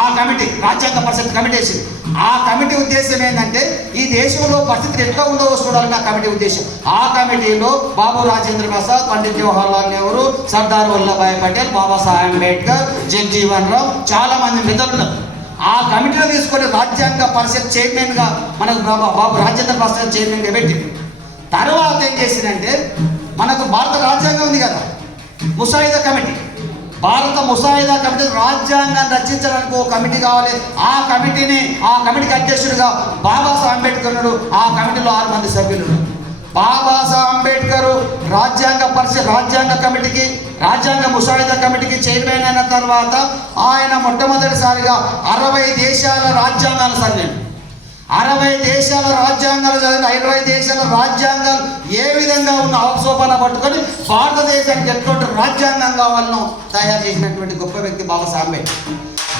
ఆ కమిటీ రాజ్యాంగ పరిషత్ కమిటీ వేసింది. ఆ కమిటీ ఉద్దేశం ఏంటంటే ఈ దేశంలో పరిస్థితులు ఎట్లా ఉందో చూడాలని ఆ కమిటీ ఉద్దేశం. ఆ కమిటీలో బాబు రాజేంద్ర ప్రసాద్, పండిత్ జవహర్లాల్ నెహ్రూ, సర్దార్ వల్లభాయ్ పటేల్, బాబాసాహెబ్ అంబేద్కర్, జగజీవన్ రామ్, చాలా మంది మిత్రులు ఉన్నారు. ఆ కమిటీలో తీసుకొని రాజ్యాంగ పరిషత్ చైర్మన్గా మనకు బాబు రాజేంద్ర ప్రసాద్ చైర్మన్గా పెట్టింది. తర్వాత ఏం చేసిందంటే మనకు భారత రాజ్యాంగం ఉంది కదా, ముసాయిదా కమిటీ, భారత ముసాయిదా కమిటీ రాజ్యాంగాన్ని రచించడానికి ఒక కమిటీ కావాలి. ఆ కమిటీకి అధ్యక్షుడిగా బాబాసాహెబ్ అంబేద్కర్ ఉన్నాడు. ఆ కమిటీలో 6 మంది సభ్యులు ఉన్నారు. బాబాసాహెబ్ అంబేద్కర్ రాజ్యాంగ కమిటీకి, రాజ్యాంగ ముసాయిదా కమిటీకి చైర్మన్ అయిన తర్వాత ఆయన మొట్టమొదటిసారిగా 60 దేశాల రాజ్యాంగాలు చదివాడు. 60 దేశాల రాజ్యాంగాలు చదివిన 20 దేశాల రాజ్యాంగాలు ఏ విధంగా ఉన్న అవసోపన పట్టుకొని భారతదేశానికి ఎటువంటి రాజ్యాంగం కావాలనో తయారు చేసినటువంటి గొప్ప వ్యక్తి బాబాసాహెబ్ అంబేద్కర్.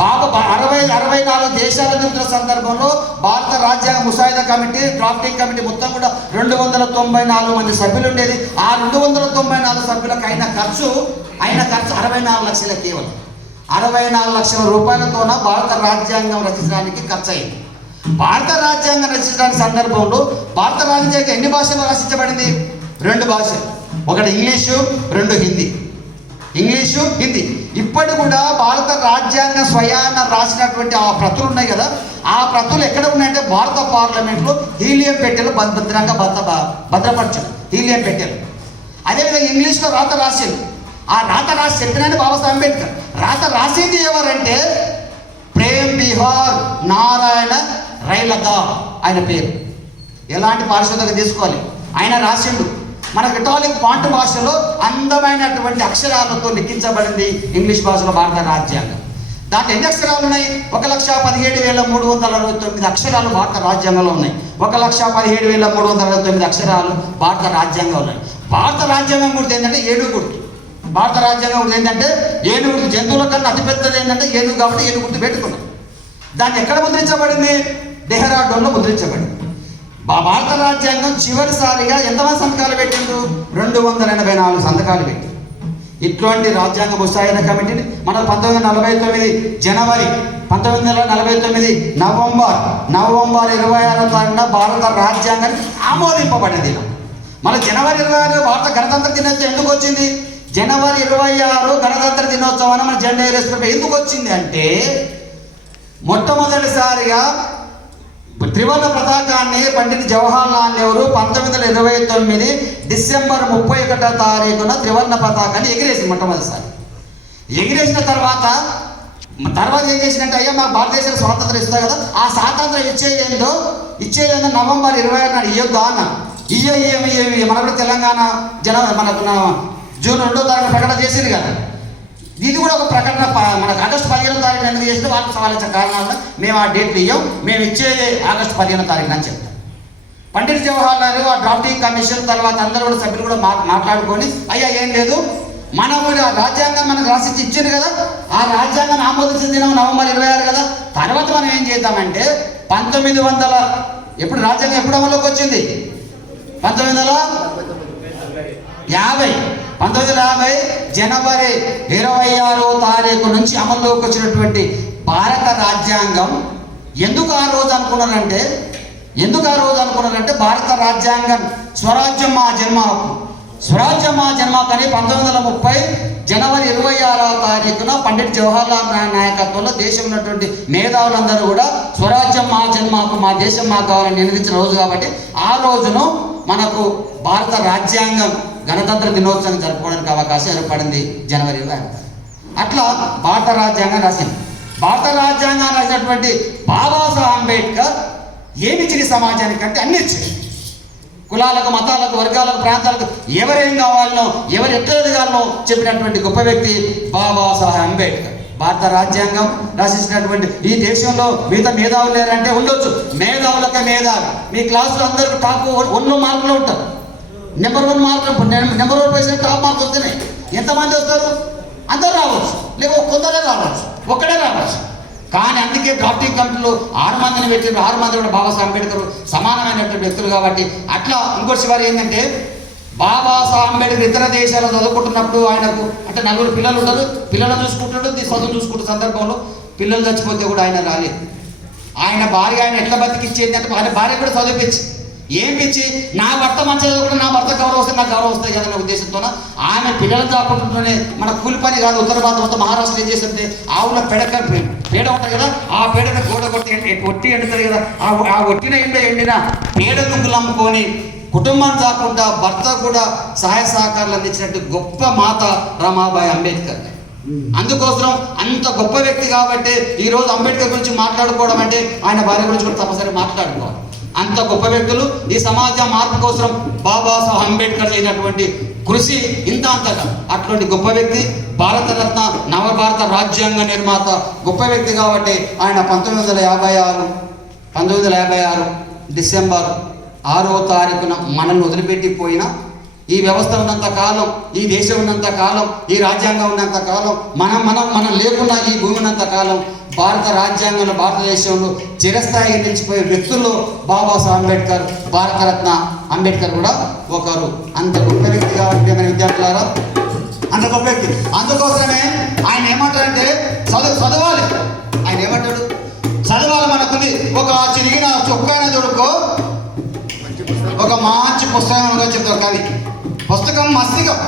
64 దేశాల తిరుగుతున్న సందర్భంలో భారత రాజ్యాంగ ముసాయిదా కమిటీ, డ్రాఫ్టింగ్ కమిటీ మొత్తం కూడా 294 మంది సభ్యులు ఉండేది. ఆ 294 సభ్యులకు అయిన ఖర్చు 64 లక్షల, కేవలం 64 లక్షల రూపాయలతోన భారత రాజ్యాంగం రచించడానికి ఖర్చు అయింది. భారత రాజ్యాంగం రచించడానికి సందర్భంలో భారత రాజ్యాంగం ఎన్ని భాషల్లో రచించబడింది? 2 భాషలు, ఒకటి ఇంగ్లీషు, 2 హిందీ. ఇంగ్లీషు, హిందీ. ఇప్పటి కూడా భారత రాజ్యాంగ స్వయాన రాసినటువంటి ఆ ప్రతులు ఉన్నాయి కదా, ఆ ప్రతులు ఎక్కడ ఉన్నాయంటే భారత పార్లమెంట్లో హీలియం పెట్టెలు భద్రంగా భద్రపరచారు, హీలియం పెట్టెలు. అదేవిధంగా ఇంగ్లీష్లో రాత రాసింది. ఆ రాత రాసి చెప్పినది బాబాసాహెబ్ అంబేద్కర్. రాత రాసింది ఎవరంటే ప్రేమ్ బిహార్ నారాయణ రైలదా ఆయన పేరు. ఎలాంటి పారిశోధక తీసుకోవాలి, ఆయన రాసిండు. మన కెటాలిక్ పాంట్ భాషలో అందమైనటువంటి అక్షరాలతో లిఖించబడింది ఇంగ్లీష్ భాషలో భారత రాజ్యాంగం. దాంట్లో ఎన్ని అక్షరాలు ఉన్నాయి? 1,17,369 అక్షరాలు భారత రాజ్యాంగంలో ఉన్నాయి. 1,17,369 అక్షరాలు భారత రాజ్యాంగంలో ఉన్నాయి. భారత రాజ్యాంగం గుర్తు ఏంటంటే ఏనుగు గుర్తు. భారత రాజ్యాంగం గుర్తు ఏంటంటే ఏనుగు గుర్తు. జంతువుల కన్నా అతిపెద్దది ఏంటంటే ఏనుగు, కాబట్టి ఏనుగు గుర్తు పెట్టుకున్నాం. దాన్ని ఎక్కడ ముద్రించబడింది? డెహ్రాడూన్లో ముద్రించబడింది. భారత రాజ్యాంగం చివరిసారిగా ఎంతమంది సంతకాలు పెట్టిండ్రు? 284 సంతకాలు పెట్టి. ఇటువంటి రాజ్యాంగ ముసాయిదా కమిటీని మనం 1949 జనవరి, 1949 నవంబర్ 26వ తారీఖున భారత రాజ్యాంగాన్ని ఆమోదింపబడింది. మన జనవరి 26 భారత గణతంత్ర దినోత్సవం ఎందుకు వచ్చింది? జనవరి 26 గణతంత్ర దినోత్సవాన్ని మన జెండా ఎగరేసుకుంటే ఎందుకు వచ్చింది అంటే మొట్టమొదటిసారిగా త్రివర్ణ పతాకాన్ని పండిత్ జవహర్లాల్ నెహ్రూ 1929 డిసెంబర్ 31వ తారీఖున త్రివర్ణ పతాకాన్ని ఎగిరేసింది మొట్టమొదటిసారి. ఎగిరేసిన తర్వాత ఏం చేసినట్టు, అయ్యా మా భారతదేశానికి స్వాతంత్రం ఇస్తా కదా, ఆ స్వాతంత్రం ఇచ్చేదేందో నవంబర్ 26 నాడు ఇయ్యొద్దా అన్న. ఇయ్య మన కూడా తెలంగాణ మనకు జూన్ 2వ తారీఖున ప్రకటన చేసింది కదా. ఇది కూడా ఒక ప్రకటన. మనకు ఆగస్టు 15వ తారీఖున ఎందుకు చేసినా వాళ్ళకి సవాలించిన కారణాలను మేము ఆ డేట్లు ఇవ్వం, మేము ఇచ్చేది ఆగస్టు 15వ తారీఖున అని చెప్తాం. పండిత్ జవహర్లాల్ నెహ్రూ ఆ డ్రాఫ్టింగ్ కమిషన్ తర్వాత అందరూ కూడా సభ్యులు కూడా మాట్లాడుకొని, అయ్యా ఏం లేదు, మనం రాజ్యాంగం మనకు రాసిచ్చి ఇచ్చింది కదా, ఆ రాజ్యాంగాన్ని ఆమోదించిన దినం నవంబర్ 26 కదా. తర్వాత మనం ఏం చేద్దామంటే 1900 ఎప్పుడు రాజ్యాంగం ఎప్పుడు అమల్లోకి వచ్చింది? 1950 జనవరి 26వ తారీఖు నుంచి అమల్లోకి వచ్చినటువంటి భారత రాజ్యాంగం ఎందుకు ఆ రోజు అనుకున్నారంటే భారత రాజ్యాంగం స్వరాజ్యం మా జన్మ హక్కు, స్వరాజ్యం మా జన్మ హక్కు అని 1930 జనవరి 26వ తారీఖున పండిత్ జవహర్లాల్ నాయకత్వంలో దేశం ఉన్నటువంటి మేధావులందరూ కూడా స్వరాజ్యం మా జన్మ హక్కు, మా దేశం మాకు కావాలని నిర్ణయించిన రోజు కాబట్టి ఆ రోజును మనకు భారత రాజ్యాంగం గణతంత్ర దినోత్సవం జరుపుకోవడానికి అవకాశం ఏర్పడింది జనవరి 26. అట్లా భారత రాజ్యాంగం రాసింది. భారత రాజ్యాంగం రాసినటువంటి బాబాసాహెబ్ అంబేద్కర్ ఏమిచ్చింది సమాజానికి అంటే అన్ని ఇచ్చింది. కులాలకు, మతాలకు, వర్గాలకు, ప్రాంతాలకు ఎవరేం కావాలనో, ఎవరు ఎట్లా ఎదగాలనో చెప్పినటువంటి గొప్ప వ్యక్తి బాబాసాహెబ్ అంబేద్కర్. భారత రాజ్యాంగం రచించినటువంటి ఈ దేశంలో మిగతా మేధావులు లేరంటే ఉండొచ్చు, మేధావులకే మేధావి. మీ క్లాసులో అందరూ టాప్ 1 మార్కులు ఉంటారు, నెంబర్ 1 మార్కులు, నెంబర్ 1 పొజిషన్ టాప్ మార్క్స్ వస్తున్నాయి. ఎంతమంది వస్తారు? అందరూ రావచ్చు, లేక కొందరే రావచ్చు, ఒక్కడే రావచ్చు. కానీ అందుకే డ్రాఫ్టింగ్ కమిటీలో 6 మందిని పెట్టారు. 6 మంది కూడా బాబాసాహెబ్ అంబేద్కర్ సమానమైనటువంటి వ్యక్తులు కాబట్టి. అట్లా ఇంకోటి చివరి ఏంటంటే, బాబాసాహెబ్ అంబేద్కర్ ఇతర దేశాల్లో చదువుకుంటున్నప్పుడు ఆయనకు అంటే 4 పిల్లలు ఉంటారు, పిల్లలను చూసుకుంటాడు, చదువు చూసుకుంటున్న సందర్భంలో పిల్లలు చచ్చిపోతే కూడా ఆయన రాలేదు. ఆయన భార్య ఆయన ఎట్లా బతికిచ్చేది అంటే, ఆయన భార్య కూడా చదివిపించి ఏం పిచ్చి, నా భర్త మంచిగా చదువుకుంటే నా భర్త గౌరవం వస్తే నాకు గౌరవం వస్తాయి కదా అనే ఉద్దేశంతో ఆమె పిల్లలు చాకుంటుంటేనే మన కూలి పని కాదు. ఉత్తర భారత మొత్తం మహారాష్ట్ర ఏం చేస్తుంటే ఆవుల పేడ ఉంటుంది కదా, ఆ పేడను గోడ ఒట్టి ఎండుతుంది కదా, ఆ ఒట్టిన ఎండిన పేడ దుంగులు అమ్ముకొని కుటుంబం కాకుండా భర్త కూడా సహాయ సహకారాలు అందించినట్టు గొప్ప మాత రమాబాయి అంబేద్కర్. అందుకోసం అంత గొప్ప వ్యక్తి కాబట్టి ఈరోజు అంబేద్కర్ గురించి మాట్లాడుకోవడం అంటే ఆయన భార్య గురించి కూడా తప్పనిసరి మాట్లాడుకోవాలి. అంత గొప్ప వ్యక్తులు. ఈ సమాజ మార్పు కోసం బాబాసాహెబ్ అంబేద్కర్ చేసినటువంటి కృషి ఇంత అంతగా. అటువంటి గొప్ప వ్యక్తి, భారతరత్న, నవభారత రాజ్యాంగ నిర్మాత గొప్ప వ్యక్తి కాబట్టి ఆయన 1956 డిసెంబర్ 6వ తారీఖున మనల్ని వదిలిపెట్టిపోయిన ఈ వ్యవస్థ ఉన్నంత కాలం, ఈ దేశం ఉన్నంత కాలం, ఈ రాజ్యాంగం ఉన్నంత కాలం, మనం లేకున్నా ఈ భూమి ఉన్నంత కాలం భారత రాజ్యాంగంలో, భారతదేశంలో చిరస్థాయిగా నిలిచిపోయే వ్యక్తుల్లో బాబాసాహెబ్ అంబేద్కర్, భారతరత్న అంబేద్కర్ కూడా ఒకరు. అంత గొప్ప వ్యక్తి కాబట్టి మన విద్యార్థులారా, అంత గొప్ప వ్యక్తి. అందుకోసమే ఆయన ఏమంటారంటే చదవాలి. ఆయన ఏమంటాడు? చదవాలి. మనకుంది ఒక చిరిగిన చొక్కాన దొడుకో ఒక మంచి పుస్తకంగా చెప్తారు కవి. పుస్తకం మస్తికం.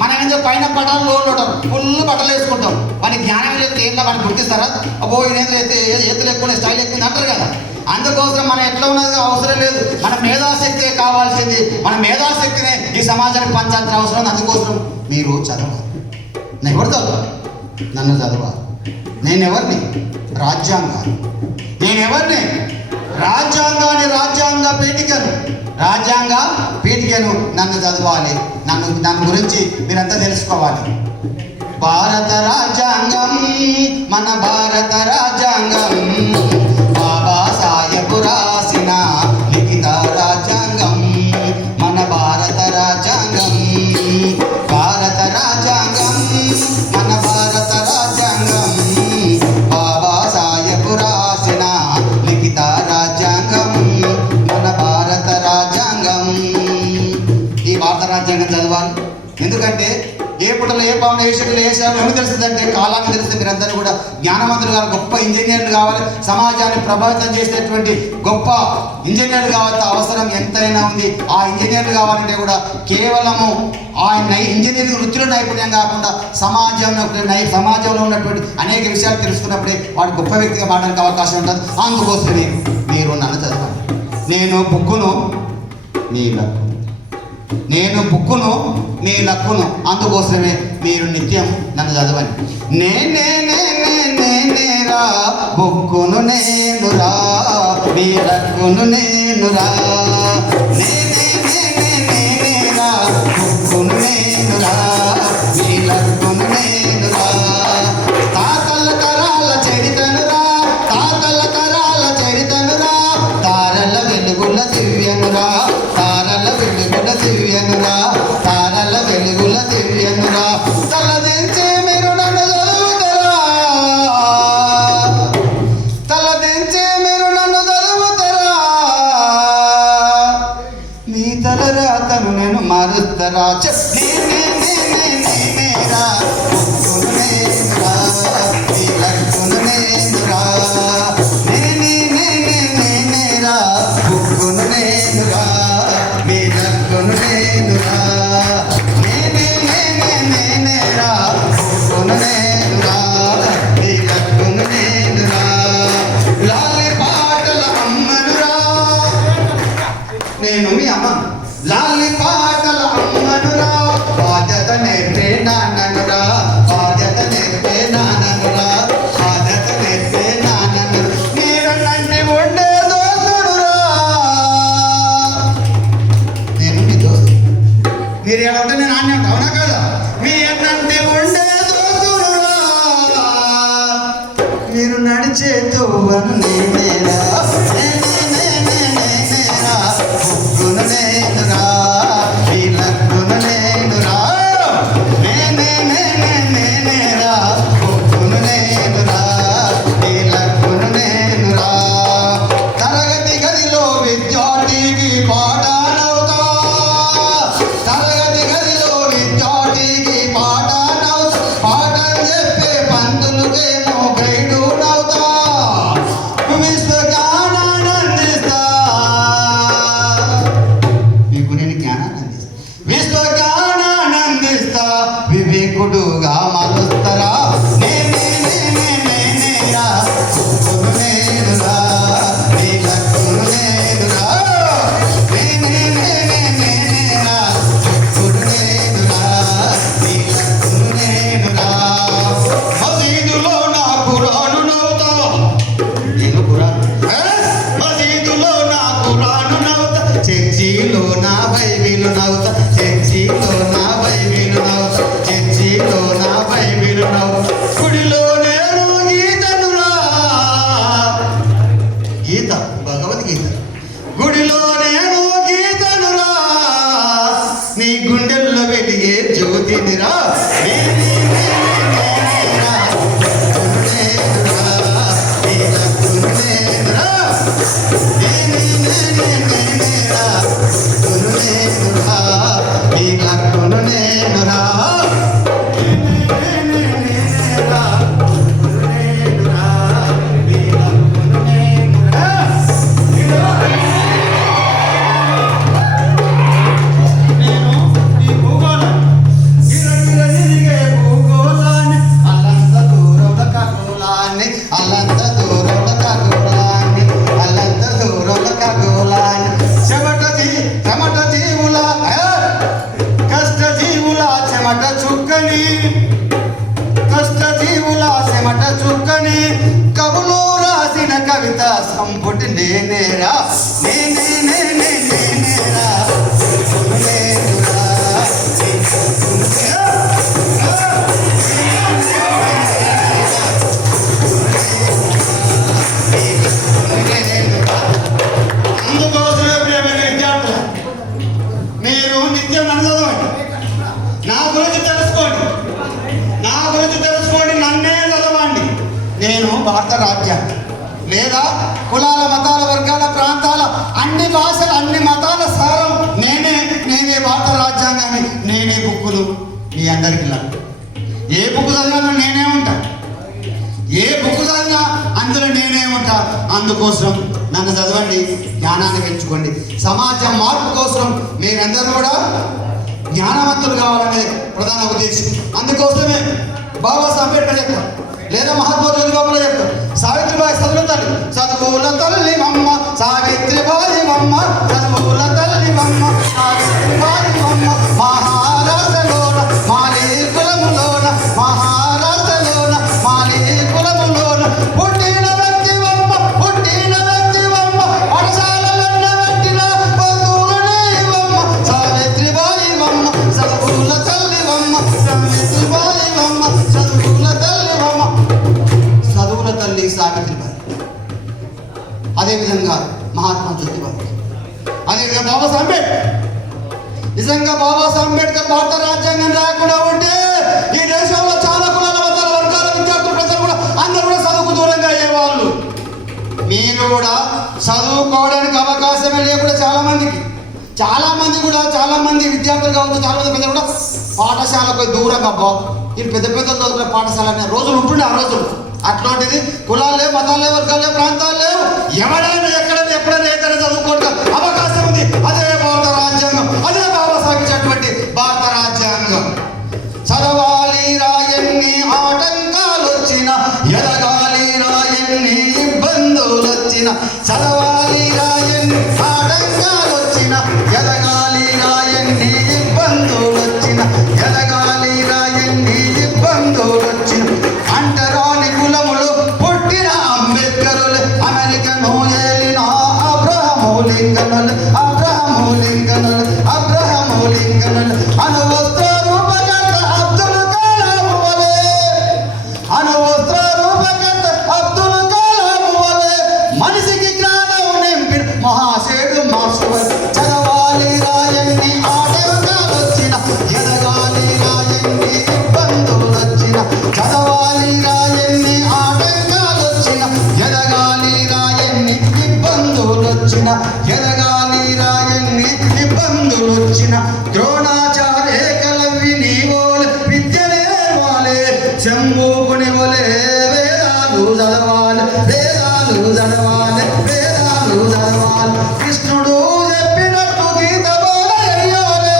మనం ఏం పైన బట్టలు లోన్లు ఉంటాం, ఫుల్ బట్టలు వేసుకుంటాం. మన జ్ఞానం లేదు, ఏంటో మనకి గుర్తిస్తారా? అబ్బో ఈయనైతే ఏతులు ఎక్కువ, స్టైల్ ఎక్కువ అంటారు కదా. అందుకోసం మనం ఎట్లా ఉన్నది అవసరం లేదు, మన మేధాశక్తే కావాల్సింది. మన మేధాశక్తినే ఈ సమాజానికి పంచాల్సిన అవసరం. అందుకోసం మీరు చదవాలి. నేను ఎవరు చదవాలి? నన్ను చదవాలి. నేనెవరిని? రాజ్యాంగాన్ని. నేనెవరిని? రాజ్యాంగ పీఠికను నన్ను చదవాలి. నన్ను గురించి మీరంతా తెలుసుకోవాలి. భారత రాజ్యాంగం, మన భారత రాజ్యాంగం, బాబాసాహెబ్ రాసిన లిఖిత రాజ్యాంగం, మన భారత రాజ్యాంగం. భారత రాజ్యాంగం, మన భారత రాజ్యాంగం, బాబాసాహెబ్ రాసిన లిఖిత రాజ్యాంగం, మన భారత రాజ్యాంగం. ఈ భారత రాజ్యాంగం చదవాలి. ఎందుకంటే ఏ పుటలో ఏ పాములు ఏ షెడ్లు వేసామో ఏమి తెలుస్తుందంటే కాలాన్ని తెలిస్తే మీరందరూ కూడా జ్ఞానవంతులు కావాలి, గొప్ప ఇంజనీర్లు కావాలి, సమాజాన్ని ప్రభావితం చేసేటువంటి గొప్ప ఇంజనీర్లు కావాల్సిన అవసరం ఎంతైనా ఉంది. ఆ ఇంజనీర్లు కావాలంటే కూడా కేవలము ఆ ఇంజనీరింగ్ వృత్తిలో నైపుణ్యం కాకుండా సమాజంలో ఉన్నటువంటి అనేక విషయాలు తెలుసుకున్నప్పుడే వాడు గొప్ప వ్యక్తిగా మారడానికి అవకాశం ఉంటుంది. అందుకోసమే మీరు నన్ను చదవాలి. నేను బుక్కును మీ లక్కును. అందుకోసమే మీరు నిత్యం నన్ను చదవండి. నేనేరా బుక్కును నేనురా, మీ లక్కును నేనురా. నేనేరా బుక్కును నేనురా, మీ లక్కును నేనురా. తాతల తరాల చరితనురా, తారల వెలుగుల దివ్యనురా, తారల వెలుగుల దివ్యనురా. తలదించి మీరు నన్ను చదువుతారా, మీ తల రాతను నేను మారుస్తారా. నేనేరా బుక్కును నేనురా, మీ లక్కును నేనురా. నేనేరా బుక్కును నేనురా, మీ లక్కును నేనురా. నేనేరా బుక్కును నేనురా, మీ లక్కును నేనురా. లాలి పాటల అమ్మనురా, నేను మీ అమ్మ. లాలి పాటల అమ్మనురా, బాధ్యత నేర్పే నాన్ననురా, బాధ్యత నేర్పే నాన్ననురా, బాధ్యత నేర్పే నాన్నను. మీరు నన్ను ఉండే దోస్తుడురా, నేను మీ దోస్తు. మీరు ఏమంటే నేను నాన్న అవునా కదా? మీ అన్నంటే ఉండే దోస్తు, పువ్వను నేనేరా, నేనేరా పువ్వును నేనురా, నీ లక్కును నేనురా, నేనేరా పువ్వును నేనురా, నీ లక్కును నేనురా. తరగతి గదిలో విద్యార్థికి పాఠాలవుతా, తరగతి గదిలో విద్యార్థికి పాఠాలవుతా, పాఠం చెప్పే పంతులుకేమో గైడునవుతా, విశ్వజ్ఞానాన్ని అందిస్తా, మీకు నేను జ్ఞానాన్ని అందిస్తా, విశ్వజ్ఞానాన్ని అందిస్తా, వివేకుడుగా మలుస్తరా, నేనేరా పువ్వును నేనురా, నీ లక్కును నేనురా, నేనేరా పువ్వును నేనురా, నీ లక్కును నేనురా. మసీదులో నా ఖురాను నవ్వుతా, నేను ఖురాన్ మసీదులో నా ఖురాను నవ్వుతా, చర్చిలో నా బైబిలు నవ్వుతా, చర్చిలో నా బైబిలు నవ్వుతా, చర్చిలో నా బైబిలు నవ్వుతా. గుడిలో నేను గీతనురా, గీత భగవద్గీత, గుడిలో నేను గీతనురా, నీ గుండెల్లో వెలిగే జ్యోతినిరా, నేనేరా పువ్వును నేనురా, నీ లక్కును నేనురా, నేనేరా పువ్వును నేనురా, నీ లక్కును నేనురా, నేనేరా పువ్వును నేనురా, నీ లక్కును నేనురా. నేను ఈ గిరగిరగిరిగే భూగోళాన్ని, అల్లంత దూరంలో ఖగోళాన్ని, అల్లంత దూరంలో ఖగోళాన్ని, అల్లంత దూరంలో ఖగోళాన్ని, చెమట జీవుల కష్ట జీవుల చెమట చుక్కని, కష్ట జీవుల చెమట చుక్కని, కవులు రాసిన కవిత సంపుటి నేనేరా, నేనేరా పువ్వును నేనురా, నీ లక్కును నేనురా. అందుకోసమే ప్రియమైన విద్యార్థులు, మీరు నిత్యం నన్ను చదవండి, నా గురించి తెలుసుకోండి, నా గురించి తెలుసుకోండి, నన్నే చదవండి. నేను భారత రాజ్యాంగం లేదా కులాల మతాల వర్గాల ప్రాంతాల అన్ని భాషల అన్ని మతాల సారం నేనే భారత రాజ్యాంగాన్ని, నేనే బుక్కులు మీ అందరికీ లాగా. ఏ బుక్ చదివినా నేనే ఉంటా, ఏ బుక్ చదివినా అందులో నేనే ఉంటా. అందుకోసం నన్ను చదవండి, జ్ఞానాన్ని పెంచుకోండి. సమాజం మార్పు కోసం మీరందరూ కూడా జ్ఞానవంతులు కావాలనే ప్రధాన ఉద్దేశం. అందుకోసమే బాబాసాహెబ్ అంబేద్కర్ చెప్తారు, లేదా మహాత్మా జ్యోతిబాబులో చెప్తారు, సావిత్రిబాయి చదువుతారు, చదువుల తల్లి మమ్మ సావిత్రిబాయి మమ్మ, చదువుల తల్లి మమ్మ సావిత్రిబాయి మమ్మ, మహారాష్ట్రలోన మాలీ కులములోన, మహారాష్ట్రలోన మాలీ కులములోన పుట్టిన వ్యక్తి మమ్మ, పుట్టిన వ్యక్తి మమ్మ, పాఠశాలలన్న పెట్టిన బంధువులనే మమ్మ, సావిత్రిబాయి మమ్మ, చదువుల తల్లి మమ్మ, సావిత్రిబాయి మమ్మ, చదువుల తల్లి మమ్మ, చదువుల తల్లి సావిత్రిబాయి. అదేవిధంగా మహాత్మా జ్యోతిబాబు, అదేవిధంగా బాబాసాహెబ్ అంబేద్కర్. నిజంగా బాబాసాహెబ్ అంబేద్కర్ భారత రాజ్యాంగం రాకుండా ఉంటే ఈ దేశంలో చాలా కులాల మతాల వర్గాల విద్యార్థులు ప్రజలు కూడా అందరూ కూడా చదువుకు దూరంగా అయ్యేవాళ్ళు. మీరు కూడా చదువుకోవడానికి అవకాశమే లేకుండా చాలా మంది విద్యార్థులు కావచ్చు, చాలా మంది పెద్దలు కూడా పాఠశాలకు దూరంగా వీళ్ళు పెద్ద చదువుకునే పాఠశాల అనే రోజులు ఉంటుండే. ఆ రోజులు అట్లాంటిది కులాలు లేవు, మతాలు లేవు, వర్గాలు లేవు, ప్రాంతాలు లేవు, ఎవడైనా ఎప్పుడైనా ఏదైనా చదువుకోవడం అవకాశం ఉంది. అదే భారత రాజ్యాంగం, అదే బాబాసాహెబ్ ఇచ్చినటువంటి భారత రాజ్యాంగం. చదవాలి రాయన్ని ఆటంకాలు వచ్చిన, ఎదగాలి రాయన్ని ఇబ్బందులు వచ్చిన, చదవాలి రాయన్ని ఆటంకాలు వచ్చిన, ఎదగాలి రాయన్ని ఇబ్బందులు వచ్చిన, ఎదగాలి రాయన్ని ఇబ్బందులు వచ్చిన, అంటరాని కులములు పుట్టిన అంబేద్కరులు, అమెరికన్ ఏలిన అబ్రహము లింకనులు, అబ్రహము లింకనులు, అబ్రహము లింకనులు, అనువస్త్ర రూపకర్త అబ్దుల్ కలాం వలే, అనువస్త్ర రూపకర్త అబ్దుల్ కలాం వచ్చిన ఎదగాలి రాయన్ని ఇబ్బందులు వచ్చిన ద్రోణాచార్య కలవి నీవోలే విద్య నేర్వాలే చెంబుకుని వలే వేదాలు చదవాలి వేదాలు చదవాలి వేదాలు చదవాలి కృష్ణుడు చెప్పినట్టు గీత బోధ చెయ్యాలి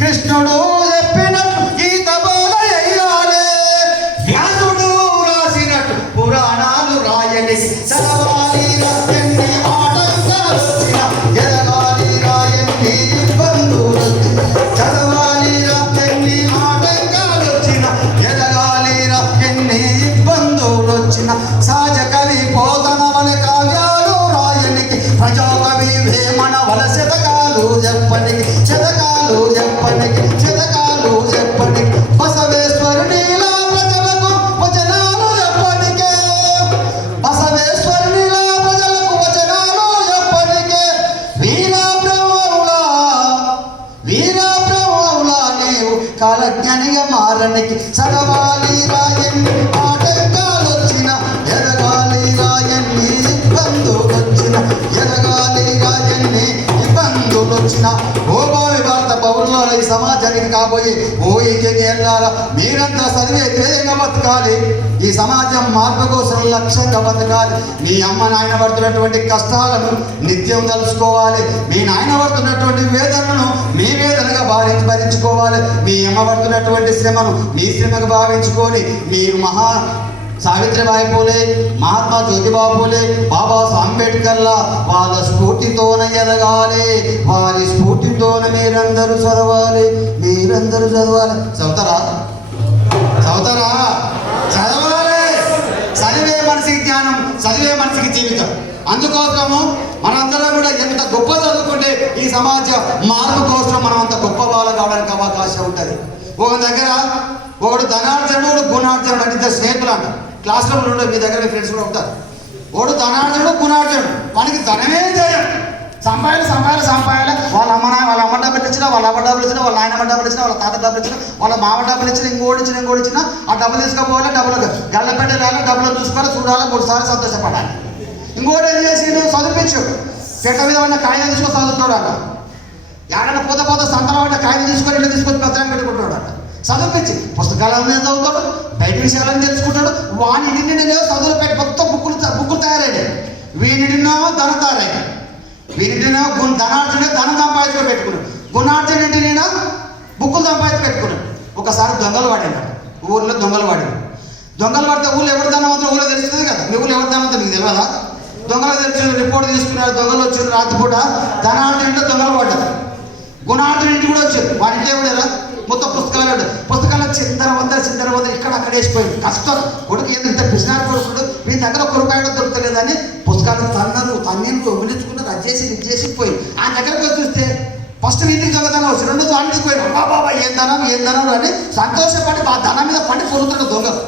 కృష్ణుడు చెప్పినట్టు గీత బోధ చెయ్యాలి వ్యాసుడు రాసినట్టు పురాణాలు రాయని చదవాలి ఎన్ని ఆటంకాలు వచ్చినా ఎదగాలి రాయన్ని ఇబ్బందులు వచ్చిన చదవాలి ఎన్ని ఆటంకాలు వచ్చినా ఎదగాలి ఎన్ని ఇబ్బందులు వచ్చిన సహజ కవి పోతన వల కావ్యాలు రాయనికి ప్రజాకవి వేమన వల శతకాలు చెప్పనికి శతకాలు చెప్పనికి శతకాలు చెప్పనికి బసవేశ్వరునిలా ప్రజలకు వచనాలు చెప్పనికే బసవేశ్వరునిలా ప్రజలకు వచనాలు చెప్పనికే వీరా బ్రహ్మవులా నీవు కాలజ్ఞానిగా మారనికి చదవాలి రాయన్ని ఆటంకాలు వచ్చిన ఎదగాలి రాయన్ని ఇబ్బందులు వచ్చిన ఎదగాలి రాయన్ని ఇబ్బందులు వచ్చిన ఓ భావి భారత పౌరుల ఈ సమాజానికి కాబోయే ఓ ఇంజనీర్లారా మీరంతా చదివే ధ్యేయంగా బతకాలి ఈ సమాజం మార్పు కోసం లక్ష్యంగా బతకాలి మీ అమ్మ నాయన పడుతున్నటువంటి కష్టాలను నిత్యం తలుచుకోవాలి మీ నాయన పడుతున్నటువంటి వేదనను మీ వేదనగా భరించుకోవాలి మీ అమ్మ పడుతున్నటువంటి శ్రమను మీ శ్రమగా భావించుకొని మీరు సావిత్రిబాయి పూలే మహాత్మా జ్యోతిబా పూలే బాబాసాహెబ్ అంబేద్కర్లా వాళ్ళ స్ఫూర్తితోన ఎదగాలి వారి స్ఫూర్తితోన మీరందరూ చదవాలి మీరందరూ చదవాలి చదువుతారా చదువుతారా చదవాలి చదివే మనిషికి జ్ఞానం చదివే మనిషికి జీవితం అందుకోసము మనందరం కూడా ఎంత గొప్ప చదువుకుంటే ఈ సమాజ మార్పు కోసం మనం అంత గొప్ప వాళ్ళు కావడానికి అవకాశం ఉంటుంది ఒక దగ్గర ఒకడు ధనార్జనుడు ఒకడు గుణార్జనుడు అంటే ఇద్దరు స్నేహితులు అంట క్లాస్ రూమ్లో ఉండే మీ దగ్గర మీ ఫ్రెండ్స్ కూడా ఉంటారు ఒకడు ధనార్జనుడు గుణార్జనుడు వానికి ధనమే చేయం సంపాయాలి వాళ్ళ అమ్మ డబ్బులు ఇచ్చినా వాళ్ళ అమ్మ డబ్బులు ఇచ్చినా వాళ్ళ ఆయన డబ్బులు ఇచ్చినా వాళ్ళ తాత డబ్బులు ఇచ్చినా వాళ్ళ మామ డబ్బులు ఇచ్చినా ఇంకోటి ఇచ్చినా ఆ డబ్బులు తీసుకుపోవాలి డబ్బులు గల్లపెట్టాలి డబ్బులు చూసుకోవాలి చూడాలి 3 సార్లు సంతోషపడాలి ఇంకోటి ఏం చేసి చదివించు చెట్ట మీద ఉన్న కాగితం తీసుకొని చదువుతాడు అట ఎక్కడైనా పోతే సంతలో ఉన్న కాగితం తీసుకొని ఇట్లా తీసుకొని భద్రంగా పెట్టుకుంటాడు అట చదివించి పుస్తకాల మీద చదువుతాడు బయట విషయాలను తెలుసుకుంటాడు వాని నిండినేమో చదువులు పెట్టి మొత్తం బుక్కులు తయారయ్యాయి వీనిటినేమో ధనం తయారయ్యాయి వీనిటినేమో ధనార్జునే ధనం సంపాదించుకొని పెట్టుకున్నాడు గుణార్జునింటినేమో బుక్కులు సంపాదించి పెట్టుకున్నాడు ఒకసారి దొంగలు పడాడు ఊళ్ళో దొంగలు పడితే ఊళ్ళో ఎవరు ధనవంతులు ఊళ్ళో తెలుస్తుంది కదా మీ ఊళ్ళో ఎవరు ధనవంతులు మీకు తెలియదా దొంగలు తెలిసి రిపోర్ట్ తీసుకున్నారు దొంగలు వచ్చారు రాత్రిపూట ధనార్జునింటిలో దొంగలు పడ్డారు గుణార్జునింటి కూడా వచ్చారు వారింటే కూడా మొత్తం పుస్తకాలు చిందర ఇక్కడ అక్కడ వేసిపోయింది కష్టం కొడుకు ఇంత పిసినారు కొడుకుడు మీ దగ్గర ఒక రూపాయి దొరకలేదని పుస్తకాలు తన్నీళ్ళు ఉమిలించుకున్నారు అది చేసి పోయింది ఆ దగ్గరకు చూస్తే ఫస్ట్ ఇంటికి దొంగతనం వచ్చి రెండో వాడికి పోయింది బాబా ఏం ధనం అని సంతోషపడి ఆ ధనం మీద పడి పొరుతున్నాడు దొంగలు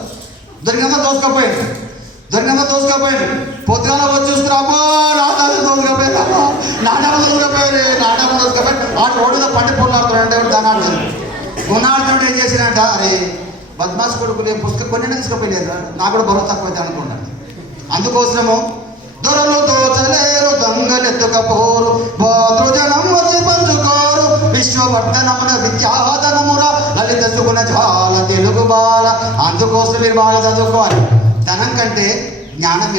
దొరికినంత దోసుకపోయాడు పొద్దుగాల వచ్చి చూసుకుని అమ్మా నాటలు దోసుకపోయారు వాడు రోడ్డులో పండి పొల్లాడుతున్నాడు ఎవరు ధనార్జునుడు గుణార్జునుడు ఏం చేసినట్ట అరే బద్మాస్ కొడుకు నేను పుస్తకం కొన్ని తీసుకుపోయలేదు నాకు కూడా బరువు తక్కువైతే అనుకున్నాను అందుకోసము దొరలు దోచలేరు దొంగలెత్తుకపోరు బాతృజనం వచ్చి పంచుకోరు విశ్వవర్ధనమున విద్యాధనముర లలిత సుగుణ జాల తెలుగు బాల అందుకోసం మీరు బాగా చదువుకోవాలి ధనం కంటే జ్ఞానం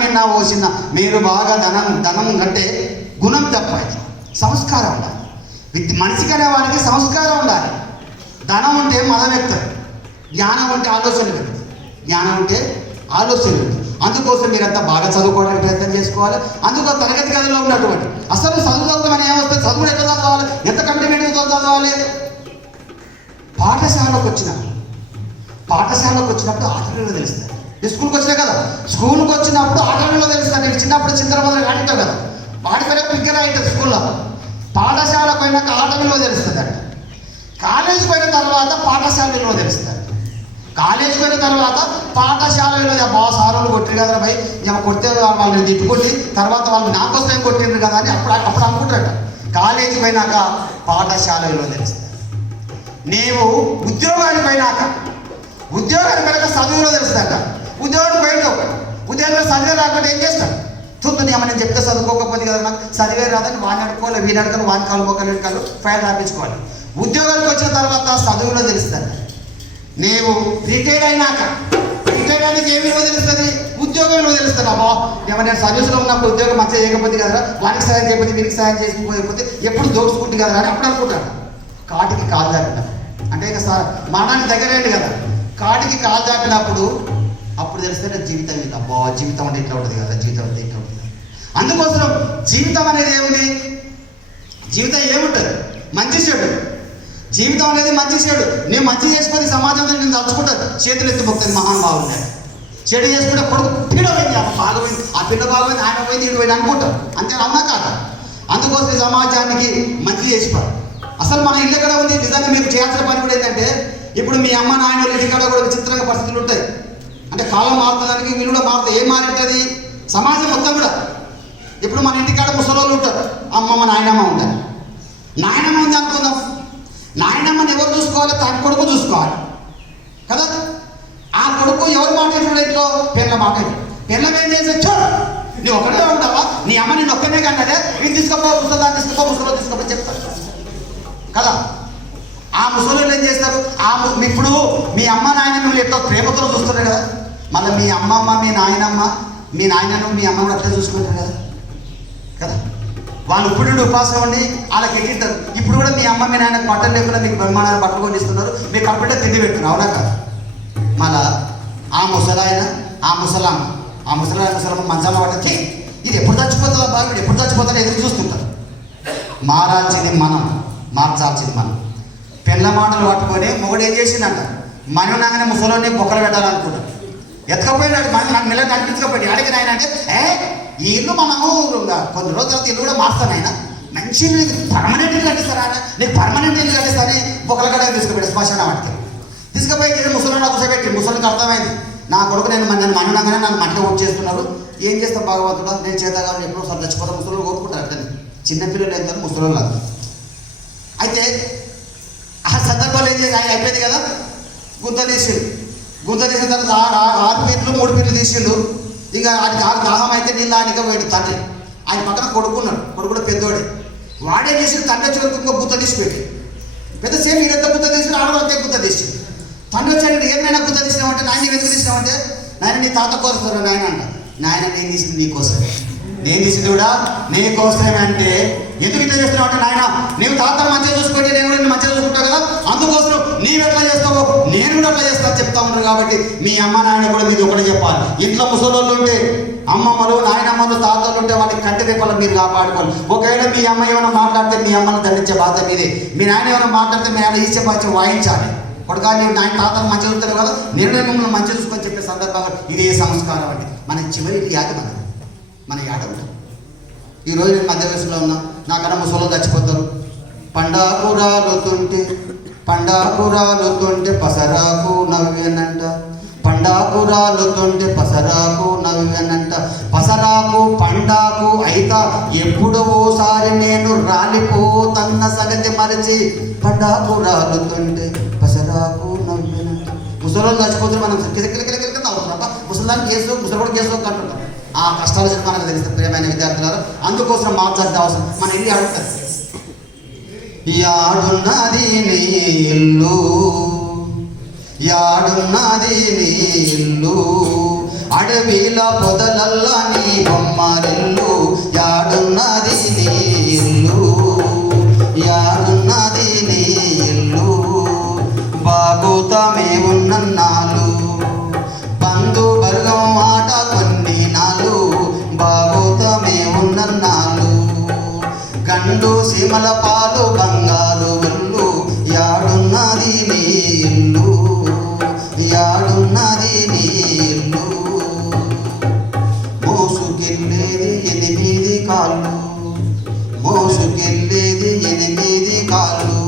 విన్నా ఓసిన మీరు బాగా ధనం కంటే గుణం తప్పాలి సంస్కారం ఉండాలి మనిషికి అనే వారికి సంస్కారం ఉండాలి ధనం ఉంటే మదం ఎక్కుతుంది జ్ఞానం ఉంటే ఆలోచన అందుకోసం మీరంతా బాగా చదువుకోవడానికి ప్రయత్నం చేసుకోవాలి అందుకో తరగతి గదిలో ఉన్నటువంటి అసలు చదువుతామని ఏమొస్తుంది చదువులు ఎట్లా చదవాలి ఎంత కమిట్మెంట్తో చదవాలి పాఠశాలకు వచ్చినప్పుడు ఆటలలో తెలుస్తుంది స్కూల్కి వచ్చినా కదా స్కూల్కి వచ్చినప్పుడు ఆటలలో తెలుస్తుంది నేను చిన్నప్పుడు చింతల మొదలు ఆడుతావు కదా వాడిపోయినా పిగ్గర అవుతుంది స్కూల్లో పాఠశాలకు పోయినాక ఆటలలో తెలుస్తుంది అంట కాలేజీకి పోయిన తర్వాత పాఠశాలలో తెలుస్తుంది కాలేజీకి పోయిన తర్వాత పాఠశాలలో సారులు కొట్టిరు కదా భయ్ కొడితే వాళ్ళని తిట్టుకొట్టి తర్వాత వాళ్ళు నాకోసం కొట్టిండ్రు కదా అని అప్పుడు అనుకుంటారట కాలేజీకి పోయినాక పాఠశాలలో తెలుస్తుంది నీవు ఉద్యోగానికి పోయినాక చదువులో తెలుస్తుందట ఉద్యోగానికి పోయినావు ఉదయం చదివే రాకుండా ఏం చేస్తాడు? చూద్దాం ఏమని నేను చెప్తే చదువుకోకపోతే కదా, నాకు చదివే రాదని వాడిని అడుకోవాలి, వీని అడగాలి, వాని కాలు మొక్కలు ఎడకాలు ఫైల్ రాపించుకోవాలి. ఉద్యోగానికి వచ్చిన తర్వాత చదువులో తెలుస్తుంది. నీవు రిటైర్ అయినాక రిటైర్ అయినాక ఏ విలువ తెలుస్తుంది? ఉద్యోగం విలువ తెలుస్తుంది. అబ్బా ఏమన్నా నేను సర్వీస్లో ఉన్నప్పుడు ఉద్యోగం మంచిగా చేయకపోతే కదా, వానికి సాయం చేయకపోతే వీనికి సాయం చేసుకోకపోతే ఎప్పుడు దోచుకుంటుంది కదా అని అప్పుడు అనుకుంటాను. కాటికి కాలు దాపినప్పుడు అంటే ఇక మరణానికి దగ్గరేంటి కదా, కాటికి కాలు దాపినప్పుడు అప్పుడు తెలిస్తే జీవితం ఇది. అబ్బా జీవితం అంటే ఇట్లా ఉంటుంది కదా, జీవితం అంటే ఇట్లా ఉంటుంది. అందుకోసం జీవితం అనేది ఏముంది? జీవితం ఏముంటుంది? మంచి చెడు. జీవితం అనేది మంచి చెడు. నేను మంచి చేసుకొని సమాజంలో నేను తలుచుకుంటాను, చేతులు ఎత్తి మొక్కుతుంది మహానుభావులు. చెడు చేసుకుంటే కొడుకు పీడ పోయింది, బాగపోయింది, ఆ పిల్ల బాగపోయింది, ఆయన పోయింది, ఇటు పోయింది అనుకుంటారు. అంతే అవునా కాదా? అందుకోసం సమాజానికి మంచి చేసిపోరు. అసలు మన ఇల్లు ఎక్కడ ఉంది? నిజంగా మీరు చేయాల్సిన పని కూడా ఏంటంటే, ఇప్పుడు మీ అమ్మ నాయన వాళ్ళ ఇంటికాడ కూడా విచిత్రంగా పరిస్థితులు ఉంటాయి. అంటే కాలం మారుతుందానికి వీళ్ళు కూడా మారుతుంది. ఏం మారుతుంది? సమాజం మొత్తం కూడా. ఇప్పుడు మన ఇంటికాడ ముసలోళ్ళు ఉంటారు, అమ్మమ్మ నాయనమ్మ ఉంటారు. నాయనమ్మ ఉంది అనుకుందాం, నాయనమ్మని ఎవరు చూసుకోవాలి? తన కొడుకు చూసుకోవాలి కదా. ఆ కొడుకు ఎవరు మాట్లాడుతున్నాడు ఇంట్లో? పిల్ల మాట్లాడు. పిల్లం ఏం చేసే చూడు, నువ్వు ఒకటే ఉంటావా? నీ అమ్మ నేను ఒక్కనే కన్నదే, వీళ్ళు తీసుకోపో, ముసలాన్ని తీసుకోపో, ముసలో తీసుకోపో చెప్తారు కదా. ఆ ముసలోళ్ళు ఏం చేస్తారు? ఇప్పుడు మీ అమ్మ నాయన మిమ్మల్ని ఎట్లా ప్రేమతో చూస్తున్నారు కదా, మళ్ళీ మీ అమ్మమ్మ మీ నాయనను మీ అమ్మ కూడా అట్లా చూసుకుంటారు కదా కదా. వాళ్ళు ఇప్పుడు ఉపాసం ఉండి వాళ్ళకి ఎక్కింటారు. ఇప్పుడు కూడా మీ అమ్మ మీ నాయన బట్టలు లేకుండా మీకు బ్రహ్మాండాన్ని బట్టలు కొని ఇస్తున్నారు, మీకు కంప్యూటర్ తిండి పెడుతున్నారు, అవునా కాదు? మళ్ళా ఆ ముసలాయన ఆ ముసలమ్మ మంచాల పట్టకి ఇది ఎప్పుడు చచ్చిపోతుందా బాగా, ఎప్పుడు చచ్చిపోతుందో ఎదురు చూస్తుంటారు. మారాల్సింది మనం, మార్చాల్సింది మనం. పిల్ల మాటలు పట్టుకొని మొగుడు ఏం చేసిందంట, మనం నాగానే ముసలోని బొక్కలు పెట్టాలనుకుంటాడు. ఎత్తుకపోయినాడు, నాకు నెల కనిపించకపోయి అడిగిన ఆయన అంటే, ఈ ఇల్లు మనము కొన్ని రోజుల తర్వాత ఇల్లు కూడా మారుస్తాను ఆయన, మంచి పర్మనెంట్ ఇల్లు కట్టిస్తాను ఆయన, నీకు పర్మనెంట్ ఇల్లు కట్టిస్తానని బొక్కల గడ్డ తీసుకుపోయాడు శ్మశాన వాటికి. తీసుకుపోయి ముసలిని కూర్చోబెట్టి, ముసలికి అర్థమైంది నా కొడుకు నన్ను మనగానే నన్ను మంటలో ఓట్ చేస్తున్నారు, ఏం చేస్తాం భగవంతుడా, నేను చేత కాదు ఎప్పుడో సార్ చచ్చిపోతాం. ముసలు కోరుకుంటారు అట్లని, చిన్నపిల్లలు అవుతారు, ముసలు కాదు. అయితే ఆ సందర్భాలు ఏం చేసి ఆయన అయిపోయింది కదా, గుంత తీసిన తర్వాత 6 పీర్లు 3 పీర్లు తీసిండు. ఇక ఆయనకి దాహం అయితే నీళ్ళు ఆయనక పోయాడు తండ్రి. ఆయన పక్కన కొడుకున్నాడు, కొడుకు కూడా పెద్దోడే. వాడే చేసి తండ్రి వచ్చి ఇంకో గుంత తీసి పెట్టి, పెద్ద సేమ్ ఎంత గుంత తీసిన ఆడవాళ్ళంతే గుంత తీసి. తండ్రి వచ్చాడు, ఏమైనా గుంత తీసినామంటే, నాయన ఎందుకు తీసినామంటే, నాయన నీ తాత కోరుతారు నాయన అంట. నాయన నేను తీసింది నీకోసమే, నేను తీసింది కూడా నీకోసమే. అంటే ఎందుకు ఇట్లా చేస్తున్నావు అంటే, నాయన నీవు తాతను మంచిగా చూసుకుంటే నేను కూడా మంచిగా చూసుకుంటావు కదా, అందుకోసం నీవు ఎట్లా చేస్తావో నేను కూడా అట్లా చేస్తాను చెప్తా ఉన్నారు. కాబట్టి మీ అమ్మ నాయన కూడా మీరు ఒకటి చెప్పాలి. ఇంట్లో ముసలోళ్ళు ఉంటే, అమ్మమ్మలు నాయనమ్మలు తాతలు ఉంటే వాటికి కంటి రేపలు మీరు కాపాడుకోవాలి. ఒకవేళ మీ అమ్మ ఏమైనా మాట్లాడితే మీ అమ్మను దండించే బాధ్యత మీదే. మీ నాయన ఏమైనా మాట్లాడితే మీ నాయన ఈసే బాధ్యత వాయించాలి. కొడుకా నీవు నాయన తాతలు మంచిగా చూస్తారు కదా, నేను మిమ్మల్ని మంచిగా చూసుకొని చెప్పే సందర్భంగా ఇదే సంస్కారం అంటే మన చివరి యాద మన యాడ ఉంటాం. ఈరోజు నేను మధ్య వయసులో ఉన్నా, నాకన్నా ముసలు చచ్చిపోతారు. పండాకురాలుతుంటే పసరాకు నవ్వేనంట, పండాకురాలుతుంటే పసరాకు నవ్వేనంట, పసరాకు పండాకు అయితా ఎప్పుడో ఓసారి నేను రాలిపోతన్న సంగతి మరిచి, పండాకురాలుతుంటే పసరాకు నవ్వేనంట. ముసలు చచ్చిపోతే మనం కిలకిలకిలకిలకి అవుతున్నాం, ముసలాన్ని కేసు ముసలు కూడా కేసు అంటుంటాం. ఆ కష్టాలు చెప్పి మనకు తెలుస్తుంది ప్రియమైన విద్యార్థులారు. అందుకోసం మార్చాల్సిన అవసరం మన ఇల్లు అడుగుతుంది. యాడున్నది నీ ఇల్లు, యాడున్నది నీ ఇల్లు, అడవిల పొదలల్లా నీ బొమ్మరిల్లు, యాడున్నది నీ ఇల్లు, యాడున్నది నీ ఇల్లు, బాగోతమే ఉన్నన్నాళ్ళు, బంధు బర్గం ఆట కొన్ని నాళ్ళు, బాగోతమే ఉన్నన్నాళ్ళు, గండు సీమల పాలు బంగారు ఒళ్ళు, యాడున్నది నీ ఇల్లు, యాడున్నది నీ ఇల్లు, మోసుకెళ్ళేది 8 కాళ్ళు, మోసుకెళ్ళేది 8 కాళ్ళు,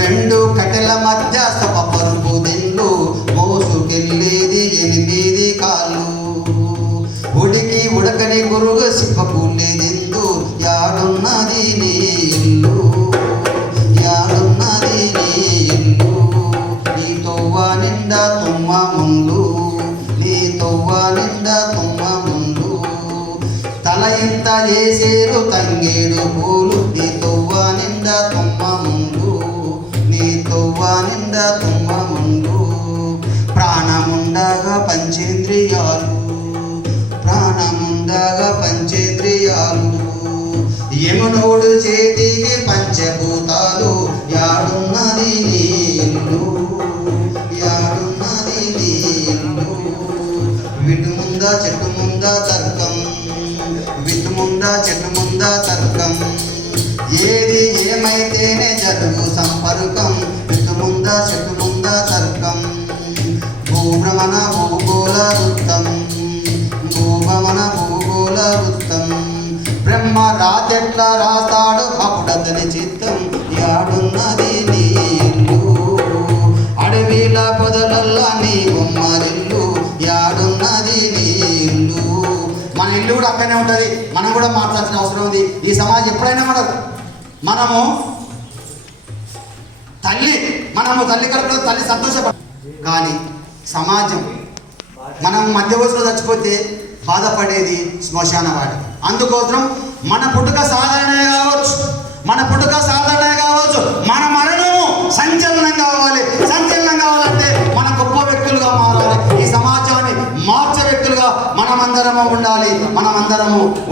2 కట్టెల మధ్య సప పరుపు దిండు, మోసుకెళ్ళేది 8 కాళ్ళు, ఉడకని గురుగు సిప్పకూలేదిందు, యాడున్నది నీ ఇల్లు, యాడున్నది నీ ఇల్లు, నీ తొవ్వ నిండా తుమ్మ ముందు, నీ తొవ్వ నిండా ఇంత చేసేరు తంగేడు పూలు నీ తొవ్వ నిండా తుమ్మ ముందు నీ తొవ్వ నిండా తుమ్మ ముందు ప్రాణముండగా పంచేంద్రియాలు ప్రాణముండగా పంచేంద్రియాలు యమునోడు చేతికి పంచభూతాలు యాడున్నది నీళ్ళు యాడున్నది నీళ్ళు విటు ముందా చెట్టు ముందా తర్కం విటు ముందా చెట్టు ముందా తర్కం ఏది ఏమైతేనే జరుగు సంపర్కం విటు ముందా చెట్టు ముందా తర్కం భూభ్రమణ భూగోళ వృత్తం భూభ్రమణ భూగోళ వృత్తం బ్రహ్మ రాతెట్లా రాస్తాడు అప్పుడతని చిత్తం యాడున్నది నీ ఇల్లు అడవిల పొదలల్లా నీ బొమ్మరిల్లు యాడున్నది నీ ఇల్లు మన ఇల్లు కూడా అక్కడనే ఉంటుంది. మనం కూడా మాట్లాడాల్సిన అవసరం ఉంది. ఈ సమాజం ఎప్పుడైనా మనము తల్లి కడుపులో తల్లి సంతోషపడ కానీ సమాజం మనం మధ్య వయసులో చచ్చిపోతే బాధపడేది శ్మశాన వాటి. అందుకోసం మన పుట్టుక సాధారణమే కావచ్చు మన మరణము సంచలనం కావాలి. సంచలనం కావాలంటే మన గొప్ప వ్యక్తులుగా మారాలి. ఈ సమాజాన్ని మార్చే వ్యక్తులుగా మనమందరము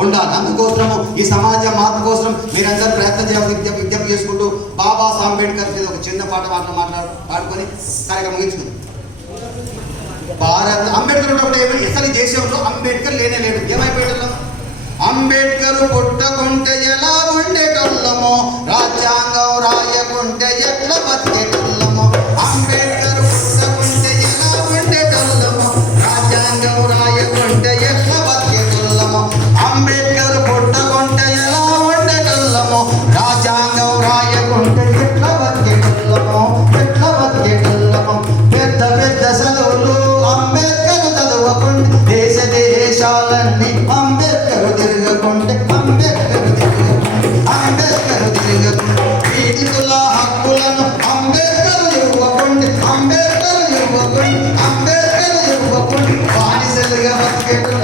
ఉండాలి. అందుకోసము ఈ సమాజ మార్పు కోసం మీరందరూ ప్రయత్నం చేయాలి. విజ్ఞప్తి చేసుకుంటూ బాబా అంబేద్కర్ మీద ఒక చిన్న పాట పాడుకొని కార్యక్రమం ముగించుకుందాం. అంబేద్కర్ ఉన్నప్పుడు అసలు దేశంలో అంబేద్కర్ లేనే లేడు. ఏమైపోయాడు? అంబేద్కర్ పుట్టకుంటే ఎలా ఉండేటోళ్ళమో రాజ్యాంగం రాయకుంటే ఎట్లా బతికేటోళ్ళమో అంబేద్కర్ పుట్టకుంటే ఎలా ఉండేటోళ్ళమో రాజ్యాంగం రాయకుంటే ఎట్లా బతికేటోళ్ళమో అంబేద్కర్ పుట్టకుంటే ఎలా ఉండేటోళ్ళమో రాజ్యాంగం రాయకుంటే ఎట్లా బతికేటోళ్ళమో పెద్ద పెద్ద చదువులు అంబేద్కర్ చదవకుంటే దేశాలన్నీ అంబేద్కర్ తిరగకుంటే పీడితుల హక్కులను అంబేద్కర్ ఇవ్వకుంటే బానిసలుగా బతికేటప్పుడు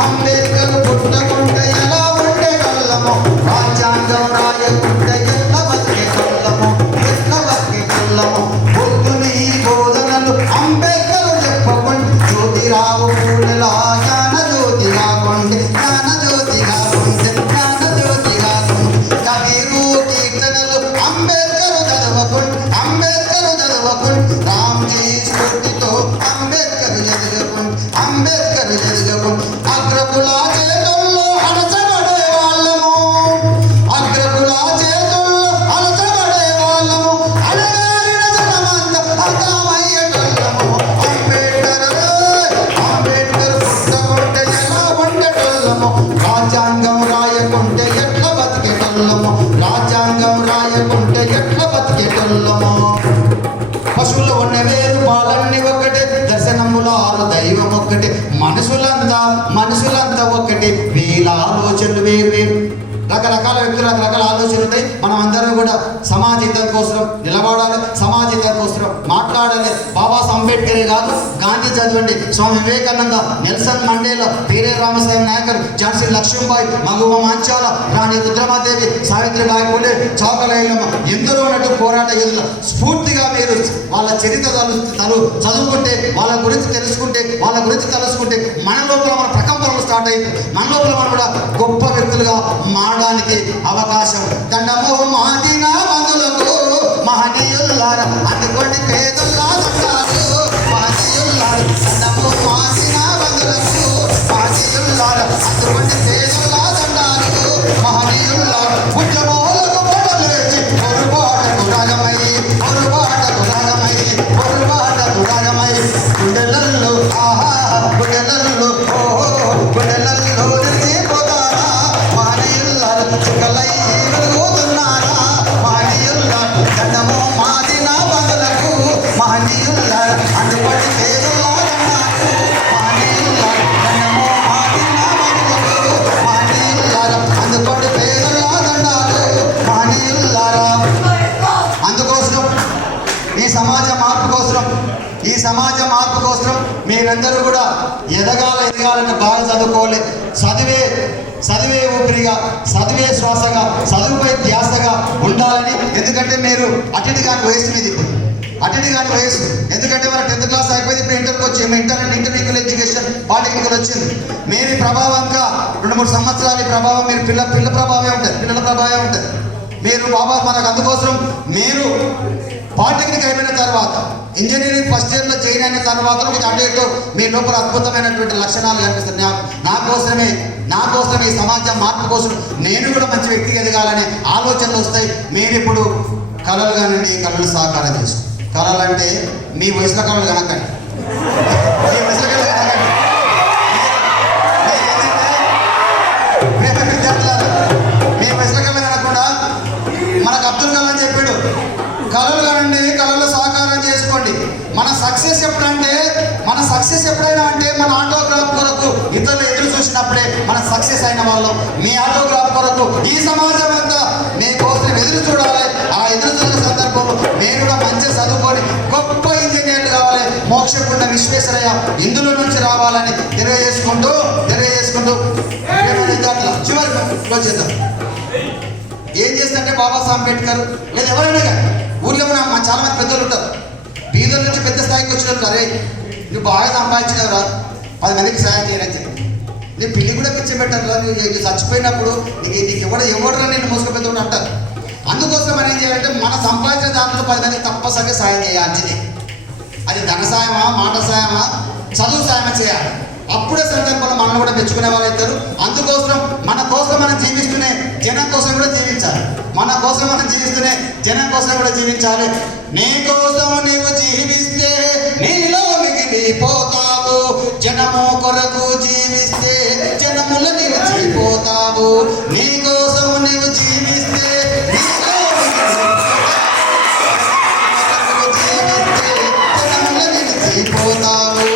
అంబేద్కర్ పుట్టకుంటే ఎలా ఉండేటోళ్ళమో రాజ్యాంగం రాయకుంటే ఎట్లా బతికేటోళ్ళమో బుద్ధుని బోధనలు అంబేద్కర్ చెప్పకుండా జ్యోతిరావు పూలెలా జ్ఞానజ్యోతి కాకుంటే కబీరు కీర్తనలు అంబేద్కర్ చదవకుండా రామ్జీ స్ఫూర్తితో అంబేద్కర్ చదవకుండా అగ్రకుల చేతుల్లో అణచబడే వాళ్ళము అడగాలిన జనమంతా అర్థమయ్యేటోళ్ళము అంబేద్కర్ పుట్టకుంటే ఎలా ఉండేటోళ్ళము రాజ్యాంగం రాయకుంటే ఎట్లా బతికేటోళ్ళము పశువులు ఉన్న వేరు పాలన్నీ ఒకటే దర్శనముల ఆరు దైవం ఒక్కటే మనుషులంతా ఒక్కటే వీళ్ళ ఆలోచనలు వేరు రకరకాల వ్యక్తులు రకరకాల ఆలోచనలు ఉంటాయి. మనం అందరం కూడా సమాజం కోసం నిలబడాలి, సమాజం కోసం మాట్లాడాలి. బాబా అంబేద్కరే కాదు, గాంధీ చదవండి, స్వామి వివేకానంద, నెల్సన్ మండేలా, పేరే రామసాహెబ్ నాయకర్, ఝాన్సీ లక్ష్మీబాయి, మగువ మంచాల, రాణి రుద్రమాదేవి, సావిత్రిబాయి పూలే, చౌకలైలమ్మ ఎందరో ఉన్నట్టు పోరాట యోధుల స్ఫూర్తిగా మీరు వాళ్ళ చరిత్ర చదువుకుంటే, వాళ్ళ గురించి తెలుసుకుంటే, వాళ్ళ గురించి తెలుసుకుంటే మన లోపల మన ప్రకంపనలు స్టార్ట్ అయింది. మన లోపల మనం కూడా గొప్ప వ్యక్తులుగా మారడానికి అవకాశం. దండమో మాదిన మందులకు మహనీయుల్లార అందుకోండి పేదల్లా దండాలు మహనీయుల్లార దండమో మాదిన మందులకు మహనీయుల్లార అందుకోండి పేదల్లా దండాలు మహనీయుల్లార ఉద్యమోలకు పొడలేచి పొరుపాటకు రాగమై గుండెలల్లో గుండెలల్లో నిలిచిపోతారా మహనీయుల్లార చుక్కలై వెలుగుతున్నారా మహనీయుల్లార దండమో మాదిన బంధులకు మహనీయుల్లార కోసం, ఈ సమాజ మార్పు కోసం మీరందరూ కూడా ఎదగాలంటే బాగా చదువుకోవాలి. చదివే ఊపిరిగా, చదివే శ్వాసగా, చదువుపై ధ్యాసగా ఉండాలని. ఎందుకంటే మీరు అటు కాని వయసు మీద ఇప్పుడు అటు కాని వయసు. ఎందుకంటే మన 10th క్లాస్ అయిపోయింది, ఇప్పుడు ఇంటర్కి వచ్చి ఇంటర్మీడియట్ ఎడ్యుకేషన్ పాలిటెక్నికల్ వచ్చింది. మీరు ఈ ప్రభావంగా 2-3 సంవత్సరాల ఈ ప్రభావం మీరు పిల్లల ప్రభావమే ఉంటుంది. మీరు బాబా మనకు అందుకోసం మీరు పాలిటెక్నిక్ అయిపోయిన తర్వాత ఇంజనీరింగ్ ఫస్ట్ ఇయర్లో జాయిన్ అయిన తర్వాత మీకు అటు ఇటు మీ లోపల అద్భుతమైనటువంటి లక్షణాలు కనిపిస్తాయి. నా కోసమే ఈ సమాజం మార్పు కోసం నేను కూడా మంచి వ్యక్తిగా ఎదగాలనే ఆలోచనలు వస్తాయి. మీరు ఇప్పుడు కళలు కానివ్వండి, కళలు సాకారం చేసుకో. కళలు అంటే మీ వయసులో కళలు కనకండి, మీ వయసులో కళలు కనకండి. ప్రేమ విద్యార్థులారా, మీ వయసులో కళలు కనకుండా మనకు అబ్దుల్ కలాం చెప్పాడు, కళలు కానండి, కళలు సాకారం చేసుకోండి. మన సక్సెస్ ఎప్పుడైనా అంటే మన ఆటోగ్రాఫ్ కొరకు ఇతరులు ఎదురు చూసినప్పుడే మన సక్సెస్ అయిన వాళ్ళం. మీ ఆటోగ్రాఫ్ కొరకు ఈ సమాజం అంతా మీకోసం ఎదురు చూడాలి. ఆ ఎదురు చూసే సందర్భంలో మీరు కూడా మంచిగా చదువుకొని గొప్ప ఇంజనీర్లు కావాలి. మోక్షకుండ విశ్వేశ్వరయ్య ఇందులో నుంచి రావాలని తెలియజేసుకుంటూ చివరి చేద్దాం. ఏం చేస్తుంటే బాబాసాహెబ్ అంబేద్కర్ లేదా ఎవరైనా కానీ ఊళ్ళో మన చాలా మంది పెద్దలు ఉంటారు, బీదల నుంచి పెద్ద స్థాయికి వచ్చినట్టు. అరే నువ్వు బాగా సంపాదించినవరా, 10 మందికి సాయం చేయని చెప్పి నీ పిల్లి కూడా పిచ్చబెట్టారు. నీకు చచ్చిపోయినప్పుడు నీకు ఎవడరా నేను మోసుకుపోతుంటే అంటారు. అందుకోసం మనం ఏం చేయాలంటే మన సంపాదించిన దాంట్లో 10 మందికి తప్పనిసరిగా సాయం చేయాల్సిందే. అది ధన సాయమా, మాట సాయమా, చదువు సాయమా చేయాలి. అప్పుడే సందర్భంలో మనల్ని కూడా మెచ్చుకునే వాళ్ళు అవుతారు. అందుకోసం మన కోసం మనం జీవిస్తూనే జనం కోసం కూడా జీవించాలి. జనం కోసం కూడా జీవించాలి. నీ కోసం నీవు జీవిస్తే నీలో మిగిలిపోతావు. జనము కొరకు జీవిస్తే జనముల నిలిచిపోతావు. నీ కోసం నీవు జీవిస్తే జనముల నిలిచిపోతావు.